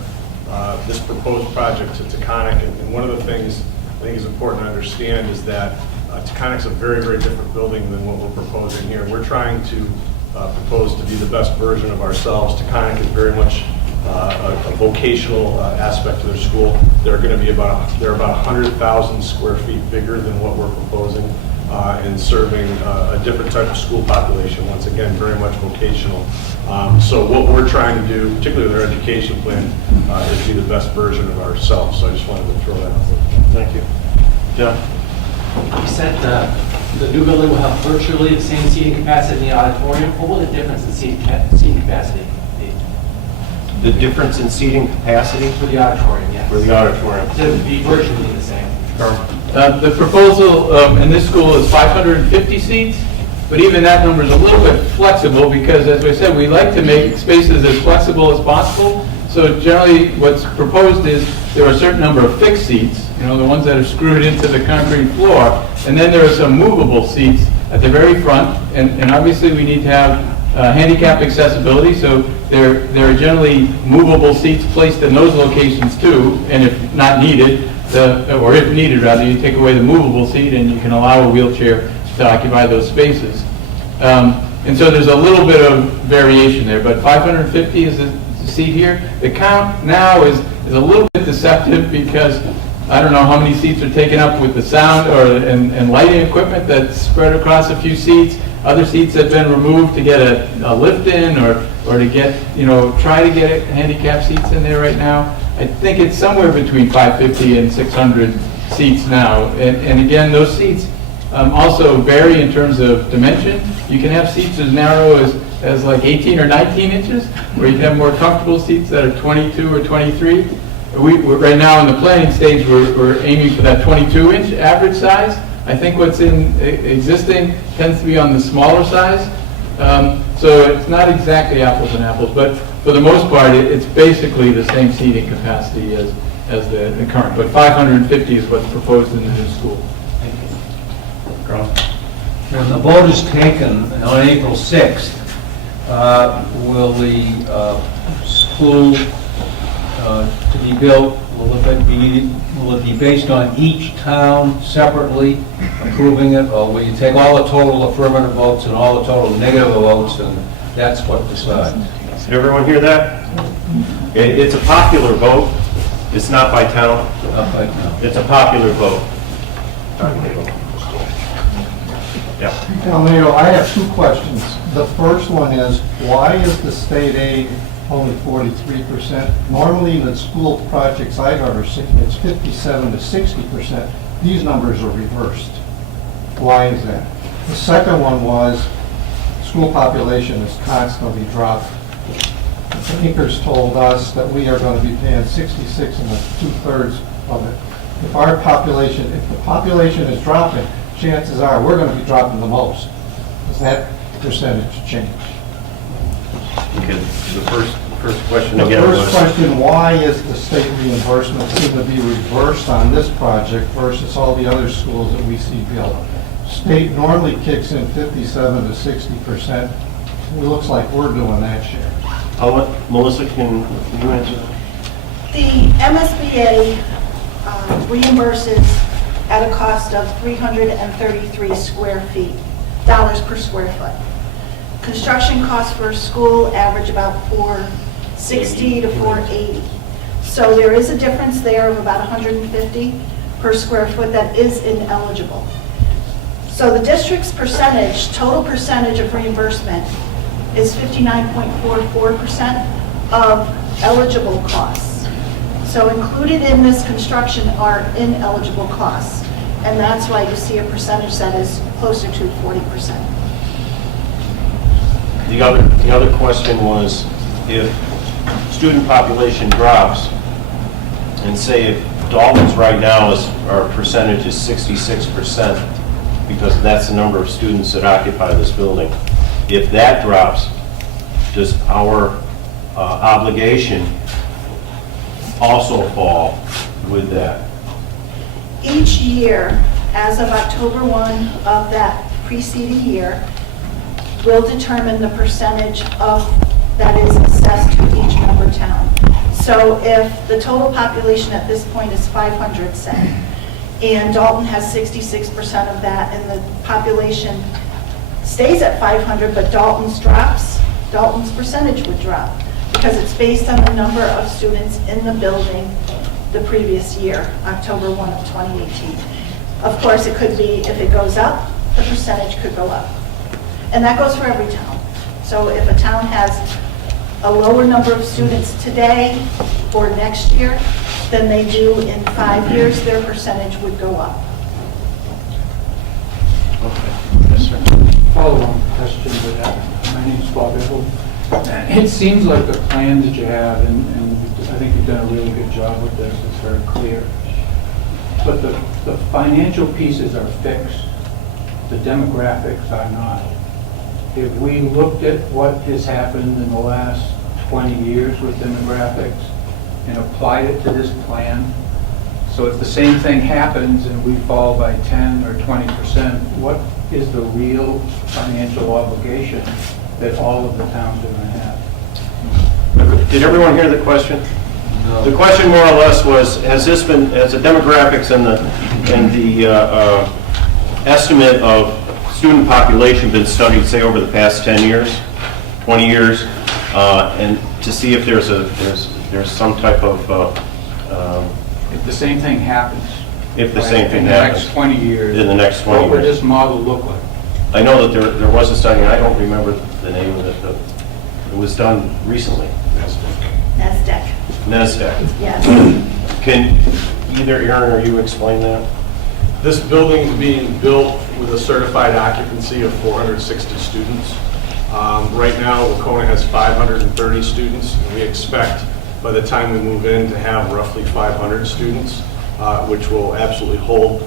this proposed project to Taconic, and one of the things I think is important to understand is that Taconic's a very, very different building than what we're proposing here. We're trying to propose to be the best version of ourselves. Taconic is very much a vocational aspect to their school. They're about 100,000 square feet bigger than what we're proposing, and serving a different type of school population. Once again, very much vocational. So what we're trying to do, particularly with our education plan, is be the best version of ourselves. So I just wanted to throw that out there. Thank you. John? You said the new building will have virtually the same seating capacity in the auditorium. What will the difference in seating capacity be? The difference in seating capacity For the auditorium, yes. for the auditorium. It would be virtually the same. Carl? The proposal in this school is 550 seats, but even that number is a little bit flexible because, as I said, we like to make spaces as flexible as possible. So generally, what's proposed is there are a certain number of fixed seats, the ones that are screwed into the concrete floor, and then there are some movable seats at the very front, and obviously we need to have handicap accessibility, so there are generally movable seats placed in those locations too, and if not needed, or if needed rather, you take away the movable seat and you can allow a wheelchair to occupy those spaces. And so there's a little bit of variation there, but 550 is the seat here. The count now is a little bit deceptive because I don't know how many seats are taken up with the sound and lighting equipment that's spread across a few seats. Other seats have been removed to get a lift in or to get, try to get handicap seats in there right now. I think it's somewhere between 550 and 600 seats now. And again, those seats also vary in terms of dimension. You can have seats as narrow as like 18 or 19 inches, where you can have more comfortable seats that are 22 or 23. We're right now in the planning stage, we're aiming for that 22-inch average size. I think what's in existing tends to be on the smaller size. So it's not exactly apples and apples, but for the most part, it's basically the same seating capacity as the current. But 550 is what's proposed in the new school. Thank you. Carl? When the vote is taken on April 6th, will the school to be built, will it will it be based on each town separately approving it, or will you take all the total affirmative votes and all the total negative votes, and that's what decides? Did everyone hear that? It's a popular vote. It's not by town. It's a popular vote. Yeah. Now, Mayor, I have two questions. The first one is, why is the state aid only 43%? Normally, the school projects I've ever seen, it's 57 to 60%. These numbers are reversed. Why is that? The second one was, school population is constantly dropping. The bankers told us that we are going to be paying 66 and 2/3 of it. If the population is dropping, chances are we're going to be dropping the most. Does that percentage change? Okay, the first question The again first was... question, why is the state reimbursement seem to be reversed on this project versus all the other schools that we see built? State normally kicks in 57 to 60%. It looks like we're doing that share. I'll let Melissa, can you answer that? The MSBA reimburses at a cost of 333 square feet, dollars per square foot. Construction costs for a school average about $460 to $480. So there is a difference there of about $150 per square foot that is ineligible. So the district's percentage, total percentage of reimbursement is 59.44% of eligible costs. So included in this construction are ineligible costs, and that's why you see a percentage that is closer to 40%. The other question was, if student population drops, and say if Dalton's right now our percentage is 66%, because that's the number of students that occupy this building. If that drops, does our obligation also fall with that? Each year, as of October 1 of that preceding year, will determine the percentage of that is assessed to each member town. So if the total population at this point is 500, say, and Dalton has 66% of that, and the population stays at 500, but Dalton's drops, Dalton's percentage would drop, because it's based on the number of students in the building the previous year, October 1 of 2018. Of course, it could be, if it goes up, the percentage could go up. And that goes for every town. So if a town has a lower number of students today or next year than they do in 5 years, their percentage would go up. Okay. Yes, sir. Follow-on question to that. My name's Bob Ebel. It seems like the plan that you have, and I think you've done a really good job with this, it's very clear. But the financial pieces are fixed, the demographics are not. If we looked at what has happened in the last 20 years with demographics and applied it to this plan, so if the same thing happens and we fall by 10 or 20%, what is the real financial obligation that all of the towns are going to have? Did everyone hear the question? No. The question more or less was, has the demographics and the estimate of student population been studied, say, over the past 10 years, 20 years, and to see if there's some type of... If the same thing happens. If the same thing in the happens. next 20 years. In the next 20 What would years. this model look like? I know that there was a study, and I don't remember the name of it, but it was done recently. NASDAQ, NASDAQ. yes. Can either Aaron or you explain that? This building is being built with a certified occupancy of 460 students. Right now, Wacona has 530 students, and we expect by the time we move in to have roughly 500 students, which will absolutely hold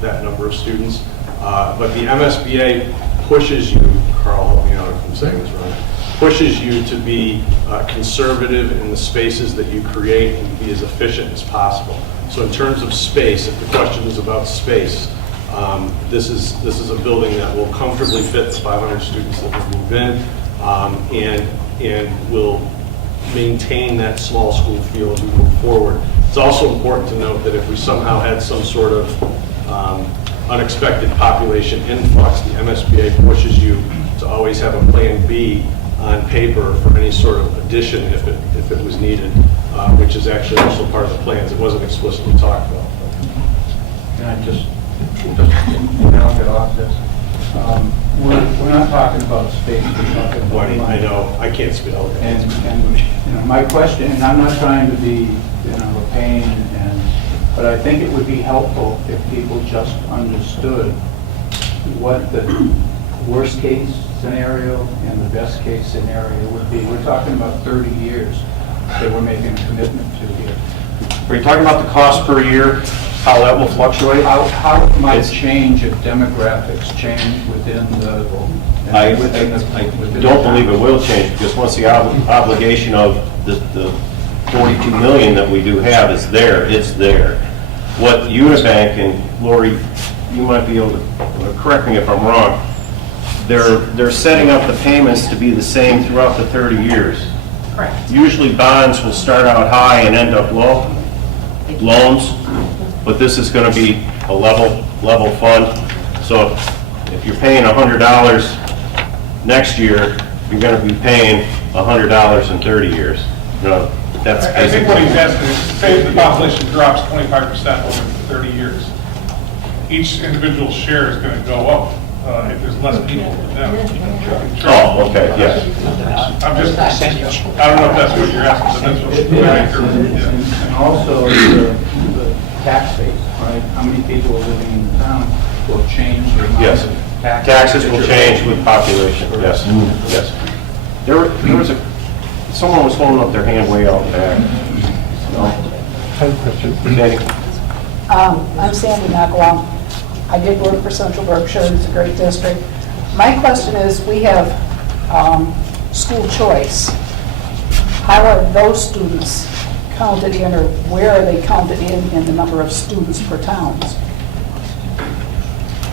that number of students. But the MSBA pushes you, Carl, help me out if I'm saying this wrong, pushes you to be conservative in the spaces that you create and be as efficient as possible. So in terms of space, if the question is about space, this is a building that will comfortably fit the 500 students that will move in, and will maintain that small school feel as we move forward. It's also important to note that if we somehow had some sort of unexpected population influx, the MSBA pushes you to always have a plan B on paper for any sort of addition if it was needed, which is actually also part of the plans. It wasn't explicitly talked about. Can I just now get off this? We're not talking about space, we're talking about Well, I money. know, I can't speak. And, my question, and I'm not trying to be, a pain, but I think it would be helpful if people just understood what the worst case scenario and the best case scenario would be. We're talking about 30 years that we're making a commitment to here. Are you talking about the cost per year, how that will fluctuate? How it might change if demographics change within the... I within don't believe it will change, because once the obligation of the 42 million that we do have is there, it's there. What Unibank, and Lori, you might be able to correct me if I'm wrong, they're setting up the payments to be the same throughout the 30 years. Correct. Usually bonds will start out high and end up low, loans, but this is going to be a level fund. So if you're paying $100 next year, you're going to be paying $100 in 30 years. That's I think what he's basically. asking is, say the population drops 25% over 30 years. Each individual share is going to go up if there's less people for them. Oh, okay, yes. I don't know if that's what you're asking, but that's what And also the tax base, right? How many people are living in the town will change the amount Yes. of Taxes will change with population, yes, yes. There was someone was holding up their hand way out back. No? Sandy? I'm Sandy Macklem. I did work for Central Berkshire, it's a great district. My question is, we have school choice. How are those students counted in, or where are they counted in the number of students per towns?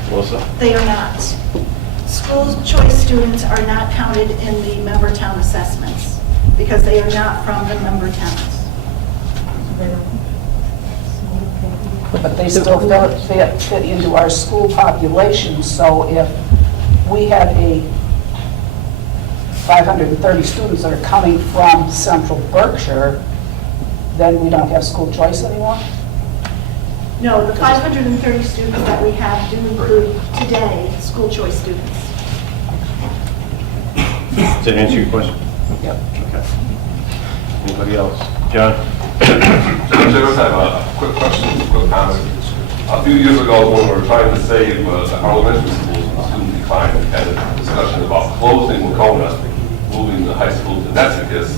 Melissa? They are not. School choice students are not counted in the member town assessments because they are not from the member towns. But they still fit into our school population, so if we had 530 students that are coming from Central Berkshire, then we don't have school choice anymore? No, the 530 students that we have do include today school choice students. Does that answer your question? Yep. Okay. Anybody else? John? I just have a quick question, quick comment. A few years ago, when we were trying to save our elementary schools from student decline, we had a discussion about closing Wacona, moving the high school to Nessicus,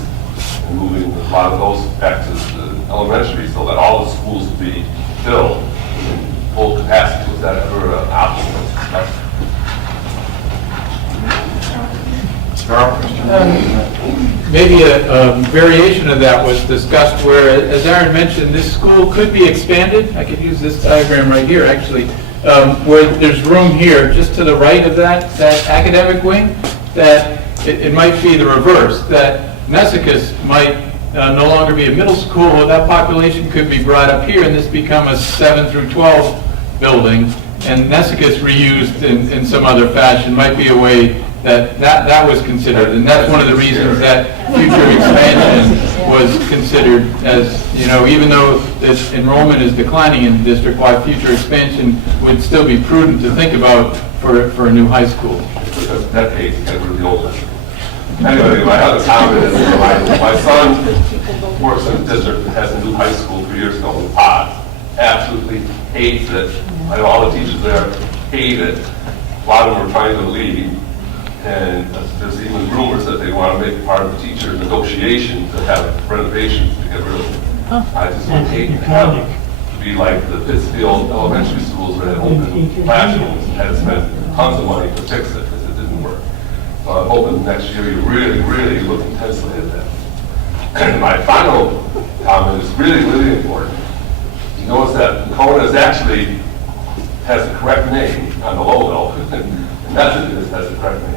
and moving a lot of those back to the elementary, so that all the schools would be filled in full capacity. Was that ever an option? Maybe a variation of that was discussed where, as Aaron mentioned, this school could be expanded. I could use this diagram right here, actually, where there's room here, just to the right of that academic wing, that it might be the reverse, that Nessicus might no longer be a middle school, or that population could be brought up here, and this become a 7 through 12 building, and Nessicus reused in some other fashion. Might be a way that was considered, and that's one of the reasons that future expansion was considered as, even though this enrollment is declining in the district, why future expansion would still be prudent to think about for a new high school. Because decades get really old. Anyway, my other comment is, my son works in a district that has a new high school 3 years ago in Potts. Absolutely hates it. I know all the teachers there hate it. A lot of them are trying to leave. And there's even rumors that they want to make part of the teacher negotiation to have renovations to get rid of them. I just would hate to have it be like the Pittsfield elementary schools that had opened classrooms and had to spend tons of money to fix it because it didn't work. So I'm hoping next year you really, really look intensely at that. And my final comment is really, really important. You notice that Wacona actually has the correct name on the logo, and Nessicus has the correct name.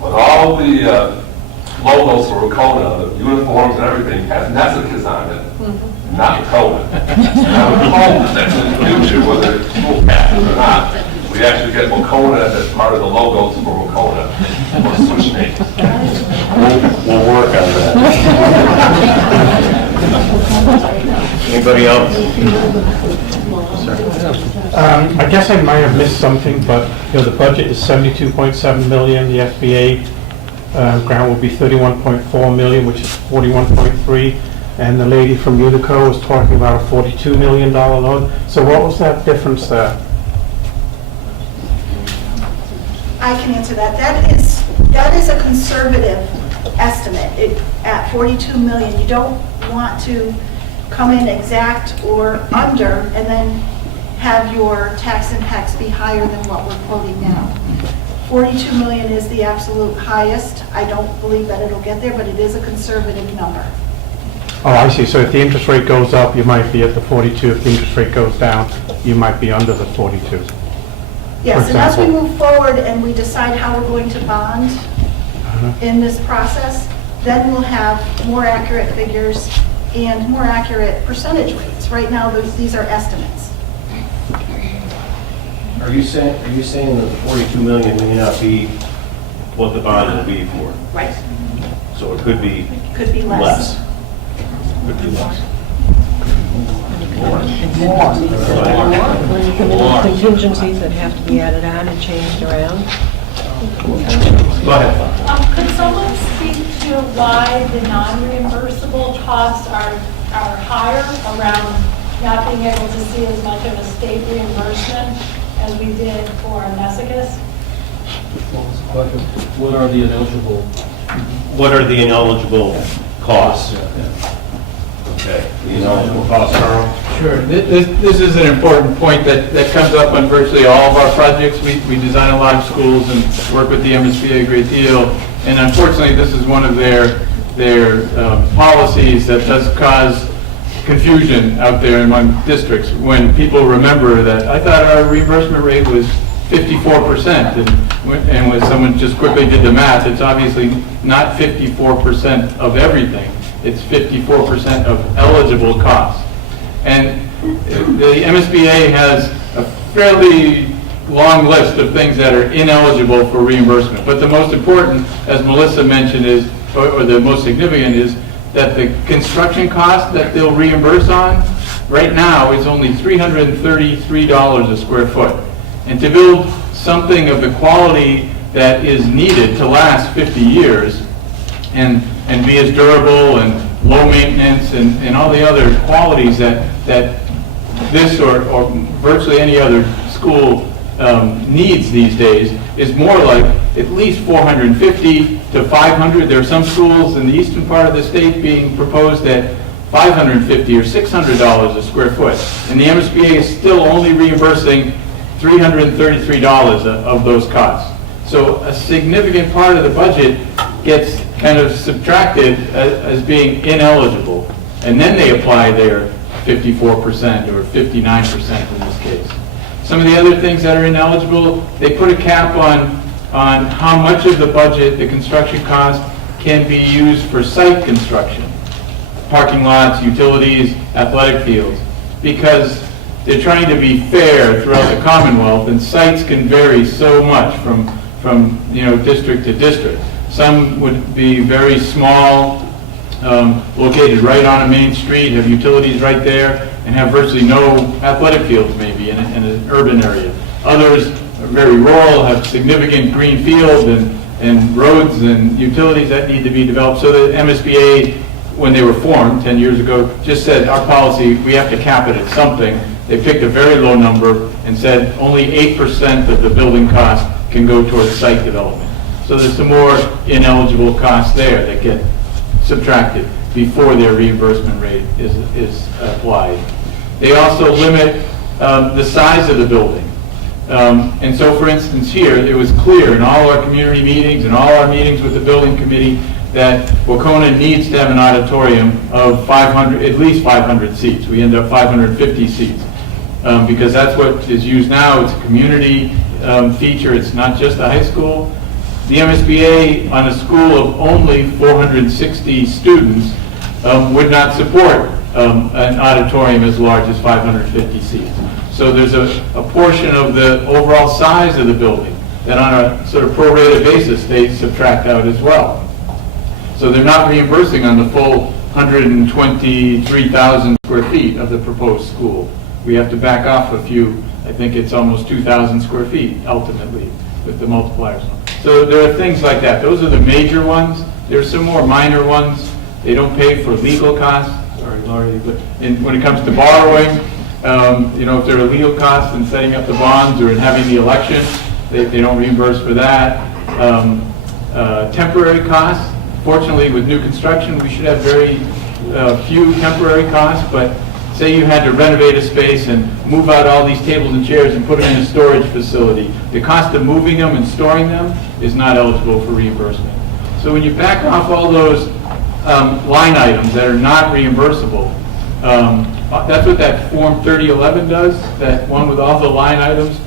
But all the logos for Wacona, the uniforms and everything, has Nessicus on it. not Wacona. And I would hope that in the future, whether it's school passes or not, we actually get Wacona as part of the logos for Wacona, or switch names. We'll work on that. Anybody else? I guess I might have missed something, but, the budget is 72.7 million, the SBA grant will be 31.4 million, which is 41.3, and the lady from Unico was talking about a $42 million loan. So what was that difference there? I can answer that. That is a conservative estimate. At 42 million, you don't want to come in exact or under and then have your tax impacts be higher than what we're quoting now. 42 million is the absolute highest. I don't believe that it'll get there, but it is a conservative number. Oh, I see. So if the interest rate goes up, you might be at the 42. If the interest rate goes down, you might be under the 42. Yes, and as we example. move forward and we decide how we're going to bond in this process, then we'll have more accurate figures and more accurate percentage rates. Right now, these are estimates. Are you saying that the 42 million may not be what the bond will be for? Right. So it could be Could be less. less. Could be less. Contingencies that have to be added on and changed around. Go ahead. Could someone speak to why the non-reimbursable costs are higher around not being able to see as much of a state reimbursement as we did for Messicus? What are the ineligible? What are the ineligible costs? Okay, the ineligible costs, Carl? Sure. This is an important point that comes up on virtually all of our projects. We design a lot of schools and work with the MSBA a great deal. And unfortunately, this is one of their policies that does cause confusion out there among districts when people remember that I thought our reimbursement rate was 54%. And when someone just quickly did the math, it's obviously not 54% of everything. It's 54% of eligible costs. And the MSBA has a fairly long list of things that are ineligible for reimbursement. But the most important, as Melissa mentioned, is, or the most significant is, that the construction cost that they'll reimburse on right now is only $333 a square foot. And to build something of the quality that is needed to last 50 years and be as durable and low maintenance and all the other qualities that this or virtually any other school needs these days is more like at least $450 to $500. There are some schools in the eastern part of the state being proposed at $550 or $600 a square foot. And the MSBA is still only reimbursing $333 of those costs. So a significant part of the budget gets kind of subtracted as being ineligible. And then they apply their 54% or 59% in this case. Some of the other things that are ineligible, they put a cap on how much of the budget, the construction cost, can be used for site construction. Parking lots, utilities, athletic fields. Because they're trying to be fair throughout the Commonwealth, and sites can vary so much from district to district. Some would be very small, located right on a main street, have utilities right there, and have virtually no athletic fields maybe in an urban area. Others are very rural, have significant green fields and roads and utilities that need to be developed. So the MSBA, when they were formed 10 years ago, just said, our policy, we have to cap it at something. They picked a very low number and said only 8% of the building cost can go towards site development. So there's some more ineligible costs there that get subtracted before their reimbursement rate is applied. They also limit the size of the building. And so, for instance, here, it was clear in all our community meetings and all our meetings with the building committee that Wacona needs to have an auditorium of 500, at least 500 seats. We end up 550 seats because that's what is used now. It's a community feature. It's not just a high school. The MSBA, on a school of only 460 students, would not support an auditorium as large as 550 seats. So there's a portion of the overall size of the building that on a sort of prorated basis, they subtract out as well. So they're not reimbursing on the full 123,000 square feet of the proposed school. We have to back off a few, I think it's almost 2,000 square feet ultimately with the multipliers. So there are things like that. Those are the major ones. There's some more minor ones. They don't pay for legal costs. Sorry, Laurie, but when it comes to borrowing, if there are legal costs in setting up the bonds or in having the election, they don't reimburse for that. Temporary costs. Fortunately, with new construction, we should have very few temporary costs, but say you had to renovate a space and move out all these tables and chairs and put them in a storage facility. The cost of moving them and storing them is not eligible for reimbursement. So when you back off all those line items that are not reimbursable, that's what that Form 3011 does, that one with all the line items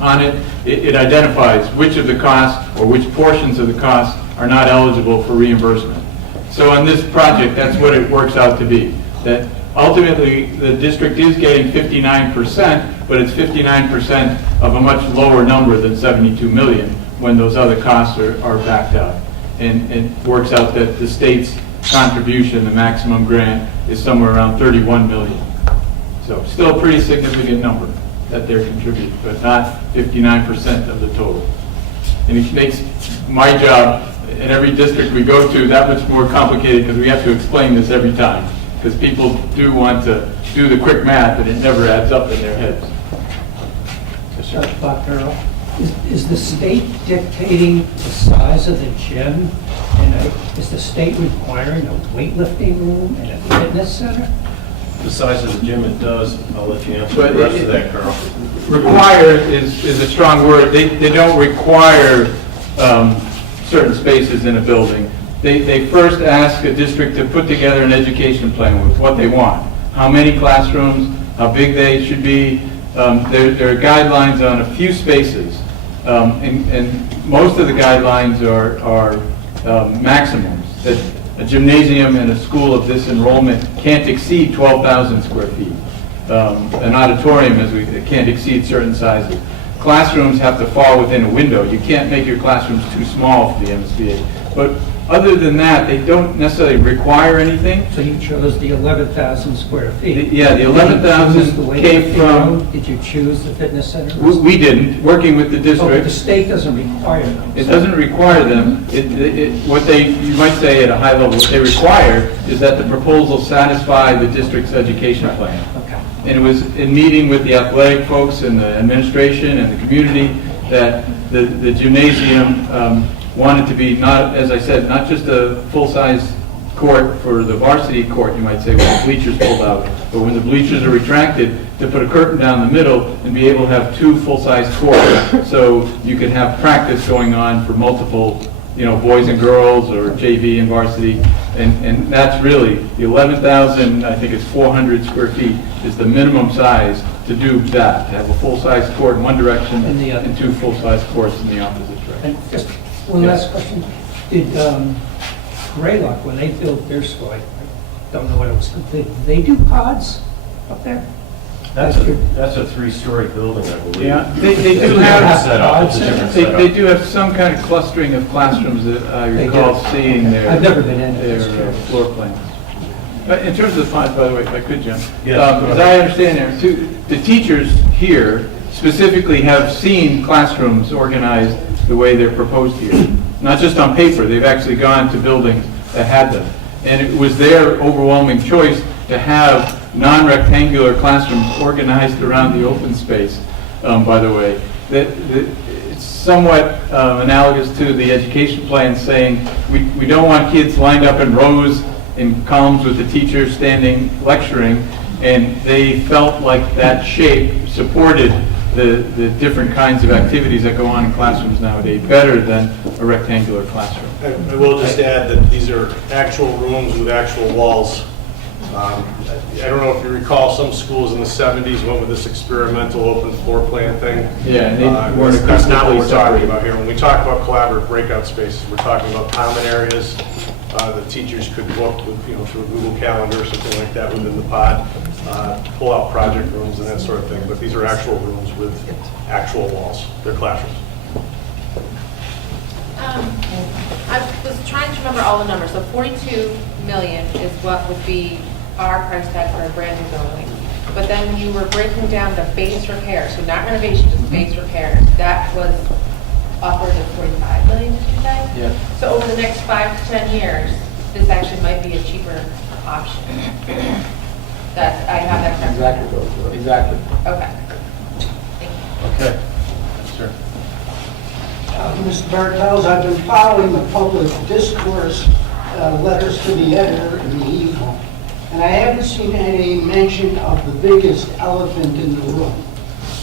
on it. It identifies which of the costs or which portions of the costs are not eligible for reimbursement. So on this project, that's what it works out to be. That ultimately, the district is getting 59%, but it's 59% of a much lower number than 72 million when those other costs are backed out. And it works out that the state's contribution, the maximum grant, is somewhere around 31 million. So still a pretty significant number that they're contributing, but not 59% of the total. And it makes my job in every district we go to that much more complicated because we have to explain this every time. Because people do want to do the quick math and it never adds up in their heads. Dr. Earl, is the state dictating the size of the gym? And is the state requiring a weightlifting room and a fitness center? The size of the gym, it does. I'll let you answer the rest of that, Carl. Require is a strong word. They don't require certain spaces in a building. They first ask a district to put together an education plan with what they want. How many classrooms, how big they should be. There are guidelines on a few spaces. And most of the guidelines are maximums. That a gymnasium and a school of this enrollment can't exceed 12,000 square feet. An auditorium can't exceed certain sizes. Classrooms have to fall within a window. You can't make your classrooms too small for the MSBA. But other than that, they don't necessarily require anything. So you chose the 11,000 square feet? Yeah, the 11,000 came from... Did you choose the fitness center? We didn't, working with the district. Oh, but the state doesn't require them. It doesn't require them. What you might say at a high level, what they require is that the proposal satisfy the district's education plan. Okay. And it was in meeting with the athletic folks and the administration and the community that the gymnasium wanted to be not, as I said, not just a full-size court for the varsity court, you might say, with the bleachers pulled out, but when the bleachers are retracted, to put a curtain down the middle and be able to have two full-size courts, so you can have practice going on for multiple, boys and girls or JV and varsity, and that's really the 11,000. I think it's 400 square feet is the minimum size to do that. To have a full-size court in one direction and two full-size courts in the opposite direction. And just one last question. Did Greylock, when they built their school, I don't know what it was completed, did they do pods up there? That's a three-story building, I believe. Yeah, they It's a do different have setup. It's a different setup. they do have some kind of clustering of classrooms that I They recall do. seeing Okay. I've never been in it, their that's true. floor plans. In terms of the pods, by the way, if I could, Jim. Yes, go As ahead. I understand it, the teachers here specifically have seen classrooms organized the way they're proposed here. Not just on paper, they've actually gone to buildings that had them. And it was their overwhelming choice to have non-rectangular classrooms organized around the open space, by the way. It's somewhat analogous to the education plan saying we don't want kids lined up in rows in columns with the teachers standing lecturing, and they felt like that shape supported the different kinds of activities that go on in classrooms nowadays better than a rectangular classroom. I will just add that these are actual rooms with actual walls. I don't know if you recall, some schools in the 70s went with this experimental open floor plan thing. Yeah, and they weren't That's not what we're acoustically talking separated. about here. When we talk about collaborative breakout spaces, we're talking about common areas, The teachers could book with, through a Google Calendar or something like that within the pod, pull out project rooms and that sort of thing. But these are actual rooms with actual walls. They're classrooms. I was trying to remember all the numbers. So 42 million is what would be our price tag for a brand new building. But then when you were breaking down the base repairs, so not renovation, just base repairs, that was upwards of 45 million, did you say? Yeah. So over the next 5 to 10 years, this actually might be a cheaper option. That's, I have that correct? Exactly. Okay. Thank you. Okay. Sure. Mr. Bartels, I've been following the public discourse, letters to the editor in the Eagle, and I haven't seen any mention of the biggest elephant in the room,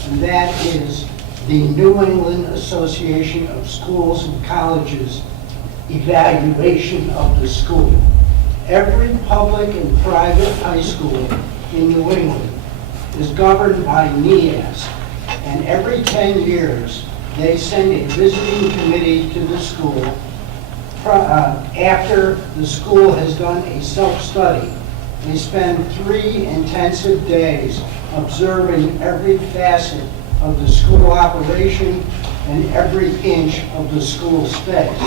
and that is the New England Association of Schools and Colleges evaluation of the school. Every public and private high school in New England is governed by NEAS, and every 10 years, they send a visiting committee to the school after the school has done a self-study. They spend 3 intensive days observing every facet of the school operation and every inch of the school space.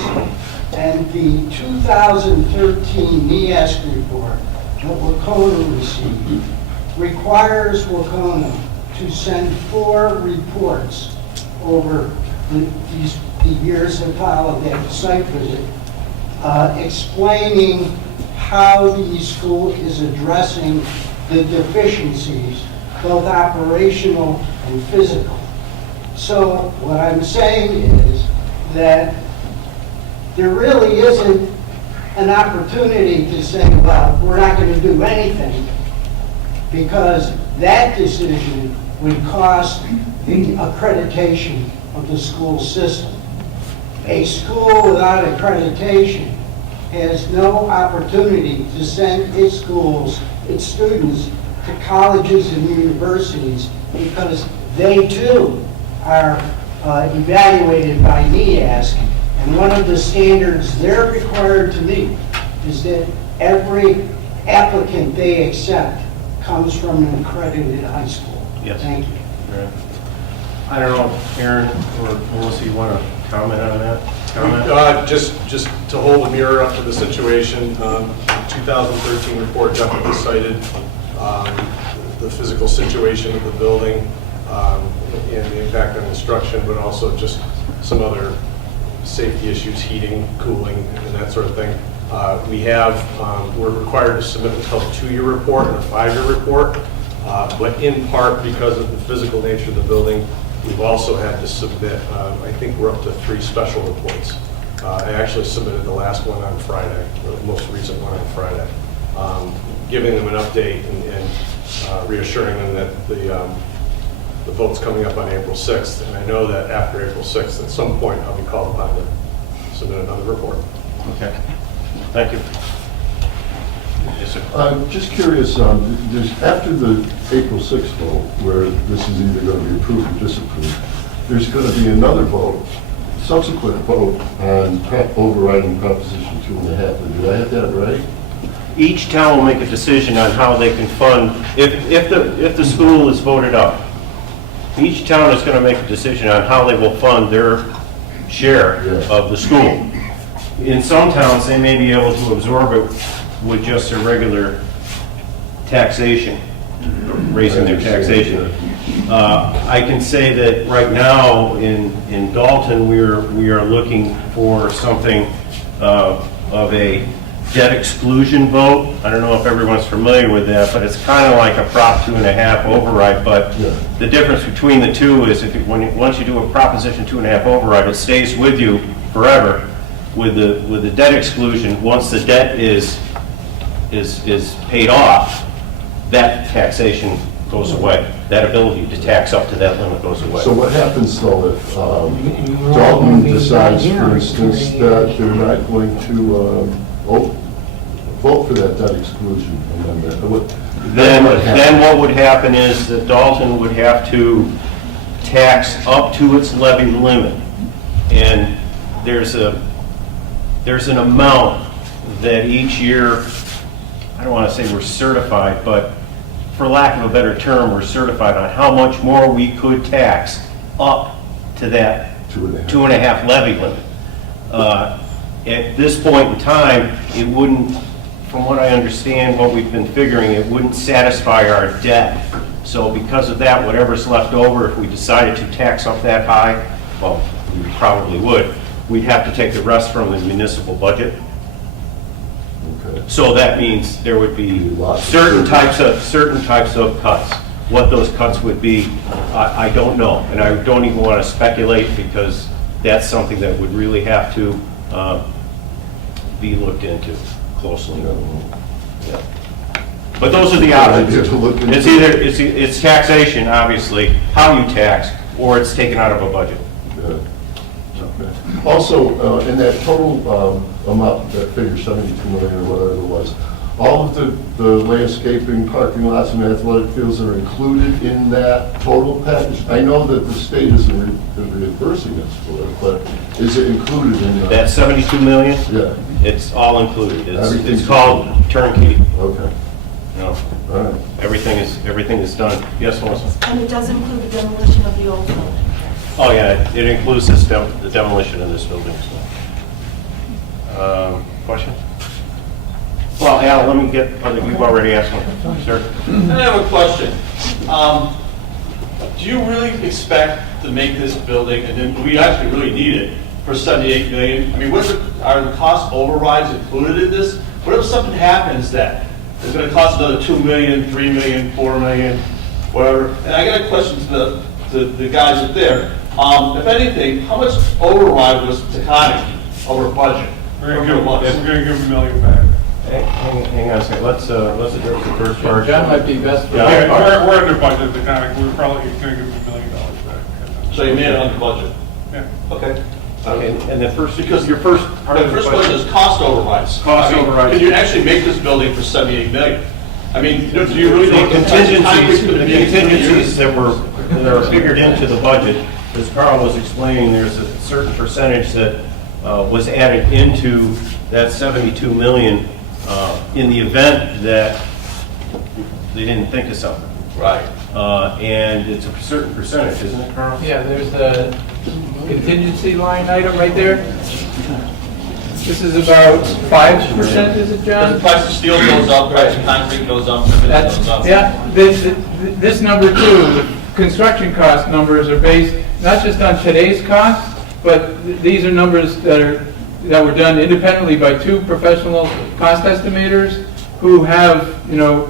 And the 2013 NEAS report that Wacona received requires Wacona to send 4 reports over the years that followed that site visit, explaining how the school is addressing the deficiencies, both operational and physical. So what I'm saying is that there really isn't an opportunity to say, well, we're not going to do anything, because that decision would cost the accreditation of the school system. A school without accreditation has no opportunity to send its schools, its students, to colleges and universities, because they too are evaluated by NEAS. And one of the standards they're required to meet is that every applicant they accept comes from an accredited high school. Yes. Thank you. Right. I don't know, Aaron or Melissa, you want to comment on that? Just to hold a mirror up to the situation, the 2013 report definitely cited the physical situation of the building and the impact on instruction, but also just some other safety issues, heating, cooling, and that sort of thing. We're required to submit what's called a 2-year report and a 5-year report, but in part because of the physical nature of the building, we've also had to submit, I think we're up to 3 special reports. I actually submitted the last one on Friday, or the most recent one on Friday, giving them an update and reassuring them that the vote's coming up on April 6th, and I know that after April 6th, at some point, I'll be called upon to submit another report. Okay. Thank you. Yes, sir. I'm just curious, there's, after the April 6th vote, where this is either going to be approved or disapproved, there's going to be another vote, subsequent vote on overriding Proposition 2.5. Do I have that right? Each town will make a decision on how they can fund, if the school is voted up, each town is going to make a decision on how they will fund their share of the school. In some towns, they may be able to absorb it with just a regular taxation, raising their taxation. I can say that right now in Dalton, we are looking for something of a debt exclusion vote. I don't know if everyone's familiar with that, but it's kind of like a Prop 2.5 override. But the difference between the two is once you do a Proposition 2.5 override, it stays with you forever. With the debt exclusion, once the debt is paid off, that taxation goes away. That ability to tax up to that limit goes away. So what happens though if Dalton decides, for instance, that they're not going to vote for that debt exclusion amendment? Then what would happen is that Dalton would have to tax up to its levy limit. And there's an amount that each year, I don't want to say we're certified, but for lack of a better term, we're certified on how much more we could tax up to that 2.5 levy limit. At this point in time, it wouldn't, from what I understand, what we've been figuring, it wouldn't satisfy our debt. So because of that, whatever's left over, if we decided to tax up that high, well, we probably would, we'd have to take the rest from the municipal budget. Okay. So that means there would be certain types of cuts. What those cuts would be, I don't know, and I don't even want to speculate because that's something that would really have to be looked into closely. Yeah. But those are the options. It's either it's taxation, obviously, how you tax, or it's taken out of a budget. Okay. Also, in that total amount, that figure 72 million or whatever it was, all of the landscaping, parking lots, and athletic fields are included in that total package? I know that the state isn't reimbursing us for it, but is it included in that? That 72 million? Yeah. It's all included. It's called turnkey. Okay. No. All right. Everything is done. Yes, Melissa? And it does include the demolition of the old building. Oh, yeah, it includes the demolition of this building. So. Question? Well, Al, let me get, you've already asked one, sir. I have a question. Do you really expect to make this building, and then we actually really need it, for 78 million? I mean, are the cost overrides included in this? What if something happens that is going to cost another 2 million, 3 million, 4 million, whatever? And I got a question to the guys up there. If anything, how much override was Taconic over budget? We're going to give them $1 million back. Hang on a second. Let's address the first part. John might be best for Yeah. that. We're under budget, the Taconic. We're probably going to give them $1 million back. So you made it under budget? Yeah. Okay. And the first, because your first part of The the first question is cost overrides. Cost overrides. Could you actually make this building for 78 million? I mean, do you really know The what the price of concrete contingencies, could the be in 20 years? contingencies that are figured into the budget, as Carl was explaining, there's a certain percentage that was added into that 72 million in the event that they didn't think of something. Right. And it's a certain percentage, isn't it, Carl? Yeah, there's a contingency line item right there. This is about 5%, is it, John? The price of steel goes up, price of concrete goes up, everything goes up. Yeah, this number too, the construction cost numbers are based not just on today's costs, but these are numbers that were done independently by two professional cost estimators who have,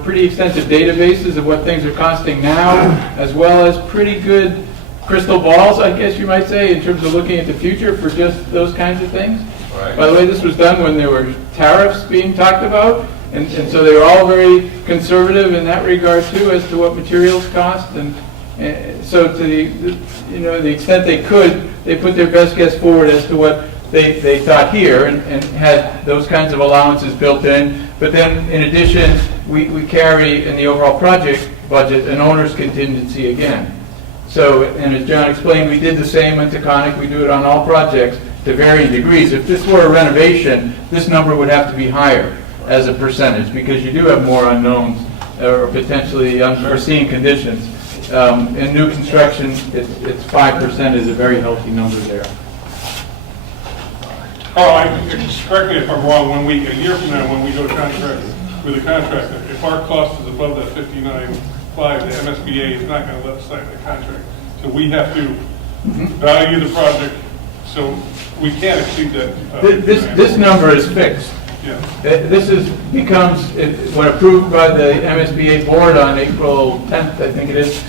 pretty extensive databases of what things are costing now, as well as pretty good crystal balls, I guess you might say, in terms of looking at the future for just those kinds of things. Right. By the way, this was done when there were tariffs being talked about, and so they were all very conservative in that regard too, as to what materials cost, and so to the extent they could, they put their best guess forward as to what they thought here, and had those kinds of allowances built in. But then, in addition, we carry in the overall project budget an owner's contingency again. So, and as John explained, we did the same on Taconic. We do it on all projects to varying degrees. If this were a renovation, this number would have to be higher as a percentage, because you do have more unknowns or potentially unforeseen conditions. In new construction, it's 5% is a very healthy number there. Correct me if I'm wrong, a year from now, when we go to contract with a contractor, if our cost is above that 59.5, the MSBA is not going to let us sign the contract. So we have to value the project, so we can't exceed that. This number is fixed. Yeah. This becomes, when approved by the MSBA board on April 10th, I think it is,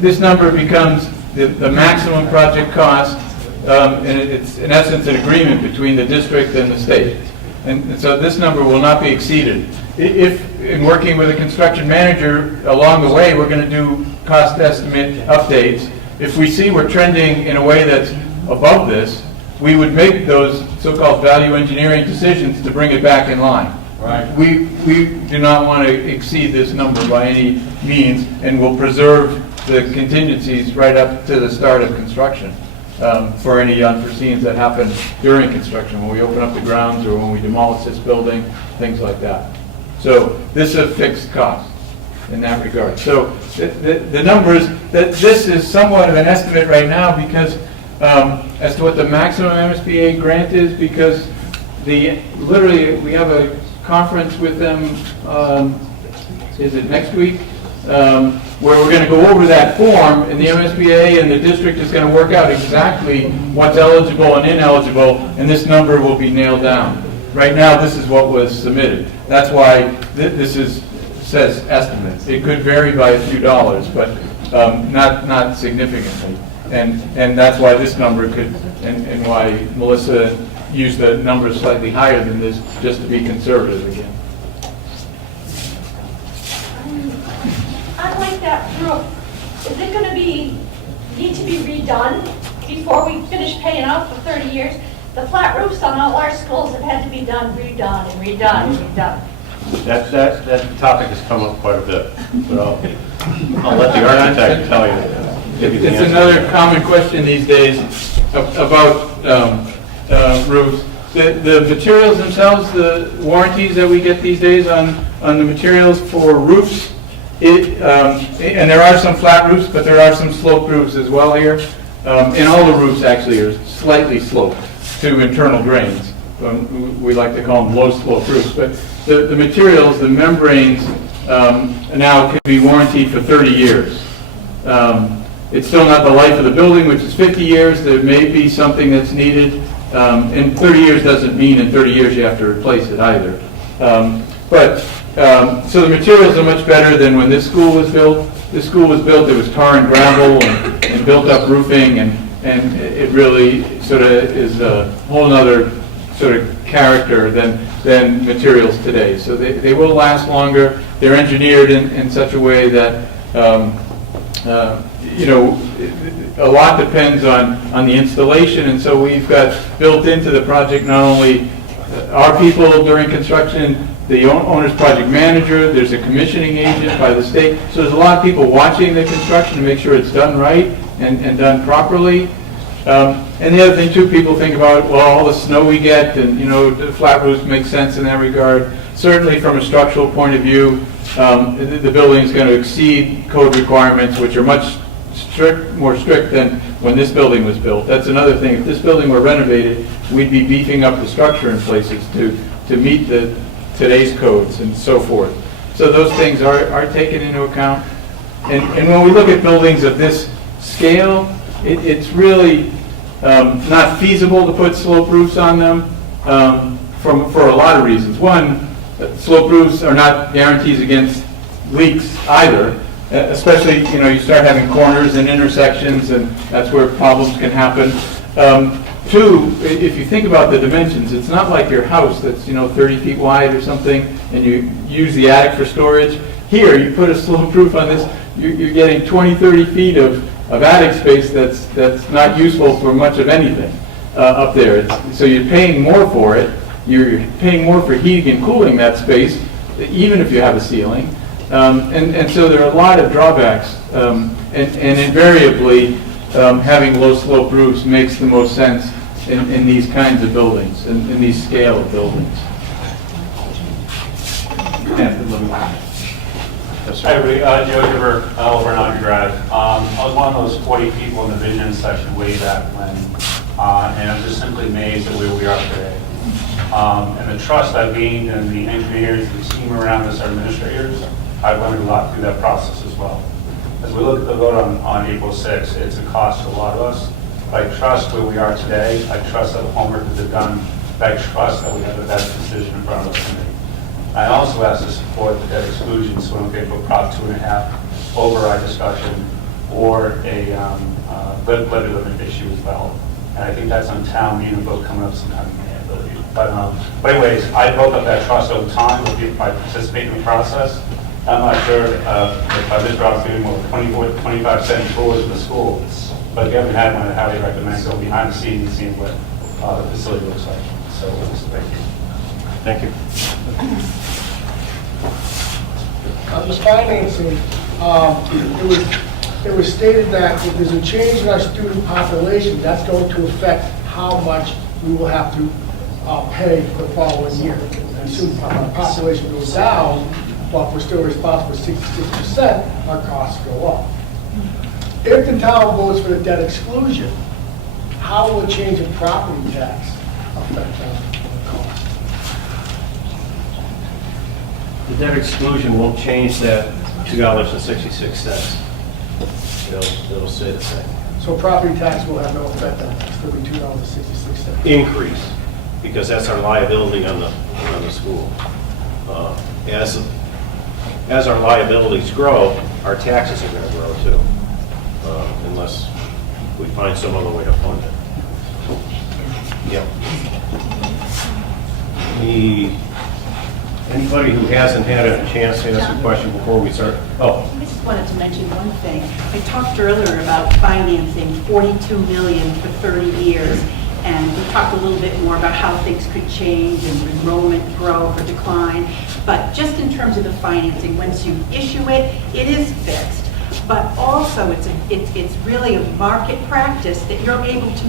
this number becomes the maximum project cost, and it's in essence an agreement between the district and the state. And so this number will not be exceeded. If, in working with a construction manager, along the way, we're going to do cost estimate updates. If we see we're trending in a way that's above this, we would make those so-called value engineering decisions to bring it back in line. Right. We do not want to exceed this number by any means, and will preserve the contingencies right up to the start of construction. for any unforeseens that happen during construction, when we open up the grounds or when we demolish this building, things like that. So this is a fixed cost in that regard. So the numbers, that this is somewhat of an estimate right now because as to what the maximum MSBA grant is, because literally we have a conference with them, is it next week? Where we're going to go over that form, and the MSBA and the district is going to work out exactly what's eligible and ineligible, and this number will be nailed down. Right now, this is what was submitted. That's why this says estimates. It could vary by a few dollars, but not significantly. And that's why this number could, and why Melissa used the number slightly higher than this, just to be conservative again. I like that roof. Is it going to need to be redone before we finish paying out for 30 years? The flat roofs on all our schools have had to be redone and redone. That topic has come up quite a bit, but I'll let the architect tell you. Give you the It's answer. another common question these days about roofs. The materials themselves, the warranties that we get these days on the materials for roofs, and there are some flat roofs, but there are some sloped roofs as well here. And all the roofs actually are slightly sloped to internal drains. We like to call them low slope roofs. But the materials, the membranes, now can be warranted for 30 years. It's still not the life of the building, which is 50 years. There may be something that's needed. And 30 years doesn't mean in 30 years you have to replace it either. So the materials are much better than when this school was built. This school was built, it was tar and gravel and built up roofing, and it really sort of is a whole other sort of character than materials today. So they will last longer. They're engineered in such a way that, a lot depends on the installation, and so we've got built into the project not only our people during construction, the owner's project manager, there's a commissioning agent by the state, so there's a lot of people watching the construction to make sure it's done right and done properly. And the other thing too, people think about, well, all the snow we get, and the flat roofs make sense in that regard. Certainly from a structural point of view, the building is going to exceed code requirements, which are much more strict than when this building was built. That's another thing. If this building were renovated, we'd be beefing up the structure in places to meet today's codes and so forth. So those things are taken into account. And when we look at buildings of this scale, it's really not feasible to put slope roofs on them for a lot of reasons. One, slope roofs are not guarantees against leaks either, especially, you start having corners and intersections, and that's where problems can happen. Two, if you think about the dimensions, it's not like your house that's 30 feet wide or something, and you use the attic for storage. Here, you put a slope roof on this, you're getting 20, 30 feet of attic space that's not useful for much of anything up there. So you're paying more for it. You're paying more for heating and cooling that space, even if you have a ceiling. And so there are a lot of drawbacks. And invariably, having low slope roofs makes the most sense in these kinds of buildings, in these scale of buildings. Hi, everybody. Joe Giver, over in undergrad. I was one of those 40 people in the vision session way back when, and I'm just simply amazed at where we are today. And the trust I've gained in the engineers, the team around us, our administrators, I've learned a lot through that process as well. As we look at the vote on April 6th, it's a cost to a lot of us. But I trust where we are today. I trust that the homework that they've done. I trust that we have the best decision in front of us today. I also ask to support the debt exclusion, so we don't get to a Prop 2.5 override discussion or a levy limit issue as well. And I think that's on town meeting vote coming up sometime in May, I believe. But anyways, I built up that trust over time by participating in the process. I'm not sure if Mr. Ross doing more 25-cent tours of the schools, but if you haven't had one, I highly recommend going behind the scenes and seeing what the facility looks like. So thank you. Thank you. This financing, it was it was stated that if there's a change in our student population, that's going to affect how much we will have to pay the following year. And soon our population goes down, but we're still responsible for 66%, our costs go up. If the town votes for the debt exclusion, how will a change in property tax affect our cost? The debt exclusion won't change that $2.66. It'll stay the same. So property tax will have no effect on it, it'll be $2.66. Increase, because that's our liability on the school. As our liabilities grow, our taxes are going to grow too, unless we find some other way to fund it. Yep. Anybody who hasn't had a chance to ask a question before we start? Oh. I just wanted to mention one thing. I talked earlier about financing $42 million for 30 years, and we talked a little bit more about how things could change and enrollment growth or decline. But just in terms of the financing, once you issue it, it is fixed. But also, it's really a market practice that you're able to,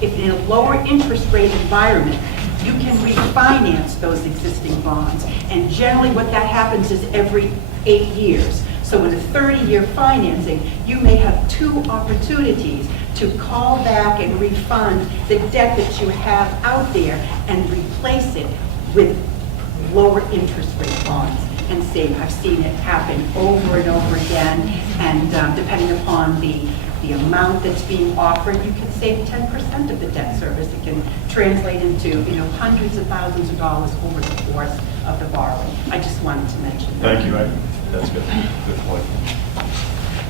if in a lower interest rate environment, you can refinance those existing bonds. And generally what that happens is every 8 years. So in a 30-year financing, you may have 2 opportunities to call back and refund the debt that you have out there and replace it with lower interest rate bonds and save. I've seen it happen over and over again, and depending upon the amount that's being offered, you can save 10% of the debt service. It can translate into, hundreds of thousands of dollars over the course of the borrowing. I just wanted to mention that. Thank you. That's good. Good point.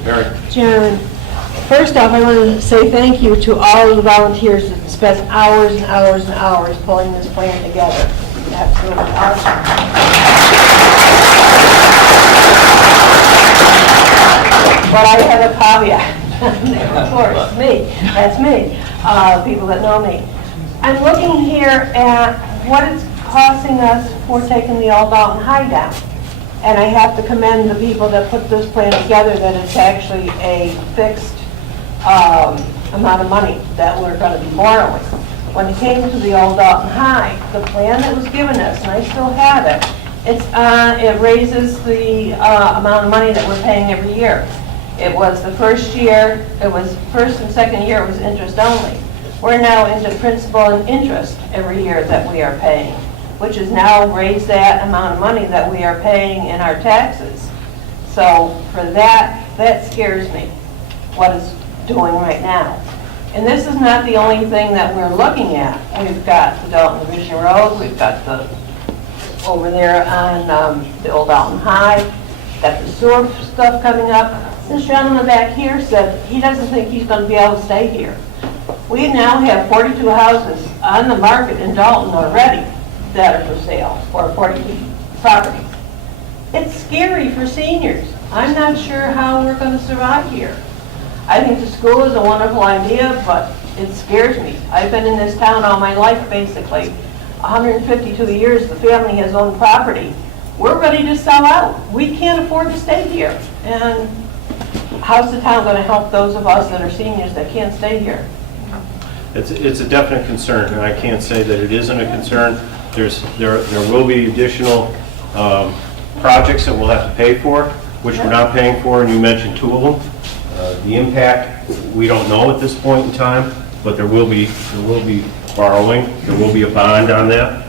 Mary? John, first off, I want to say thank you to all of the volunteers that spent hours and hours and hours pulling this plan together. Absolutely awesome. But I have a caveat. Of course, me. That's me. People that know me. I'm looking here at what it's costing us for taking the Old Dalton High down. And I have to commend the people that put this plan together, that it's actually a fixed amount of money that we're going to be borrowing. When it came to the Old Dalton High, the plan that was given us, and I still have it, it raises the amount of money that we're paying every year. It was the first year, it was first and second year, it was interest only. We're now into principal and interest every year that we are paying, which has now raised that amount of money that we are paying in our taxes. So for that scares me, what it's doing right now. And this is not the only thing that we're looking at. We've got the Dalton Division Road, we've got the, over there on the Old Dalton High, got the sewer stuff coming up. This gentleman back here said he doesn't think he's going to be able to stay here. We now have 42 houses on the market in Dalton already that are for sale, or 42 properties. It's scary for seniors. I'm not sure how we're going to survive here. I think the school is a wonderful idea, but it scares me. I've been in this town all my life, basically. 152 years the family has owned property. We're ready to sell out. We can't afford to stay here. And how's the town going to help those of us that are seniors that can't stay here? It's a definite concern, and I can't say that it isn't a concern. There will be additional projects that we'll have to pay for, which we're not paying for, and you mentioned 2 of them. The impact, we don't know at this point in time, but there will be borrowing. There will be a bond on that.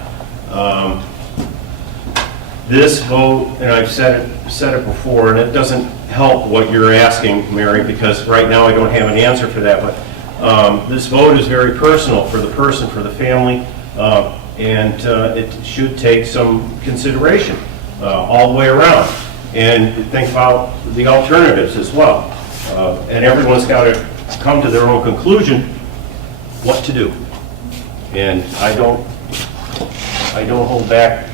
This vote, and I've said it before, and it doesn't help what you're asking, Mary, because right now I don't have an answer for that, but this vote is very personal for the person, for the family, and it should take some consideration all the way around, and think about the alternatives as well. And everyone's got to come to their own conclusion what to do. And I don't hold back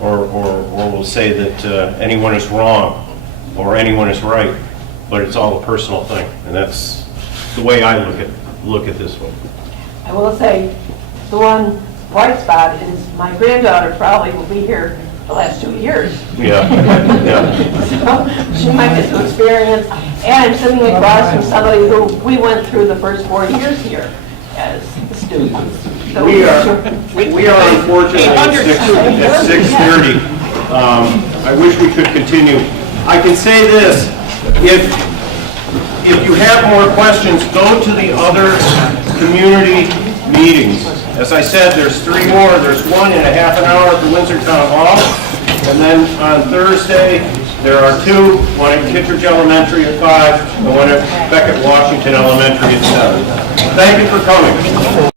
or will say that anyone is wrong or anyone is right, but it's all a personal thing, and that's the way I look at this one. I will say, the one bright spot is my granddaughter probably will be here the last 2 years. Yeah, yeah. So she might get to experience, and I'm sitting across from somebody who we went through the first 4 years here as students. So We are unfortunately at 6:30. I wish we could continue. I can say this, if you have more questions, go to the other community meetings. As I said, there's 3 more. There's one in a half an hour at the Windsor Town Hall. And then on Thursday, there are 2, one at Kittredge Elementary at 5, and one at Beckett Washington Elementary at 7. Thank you for coming.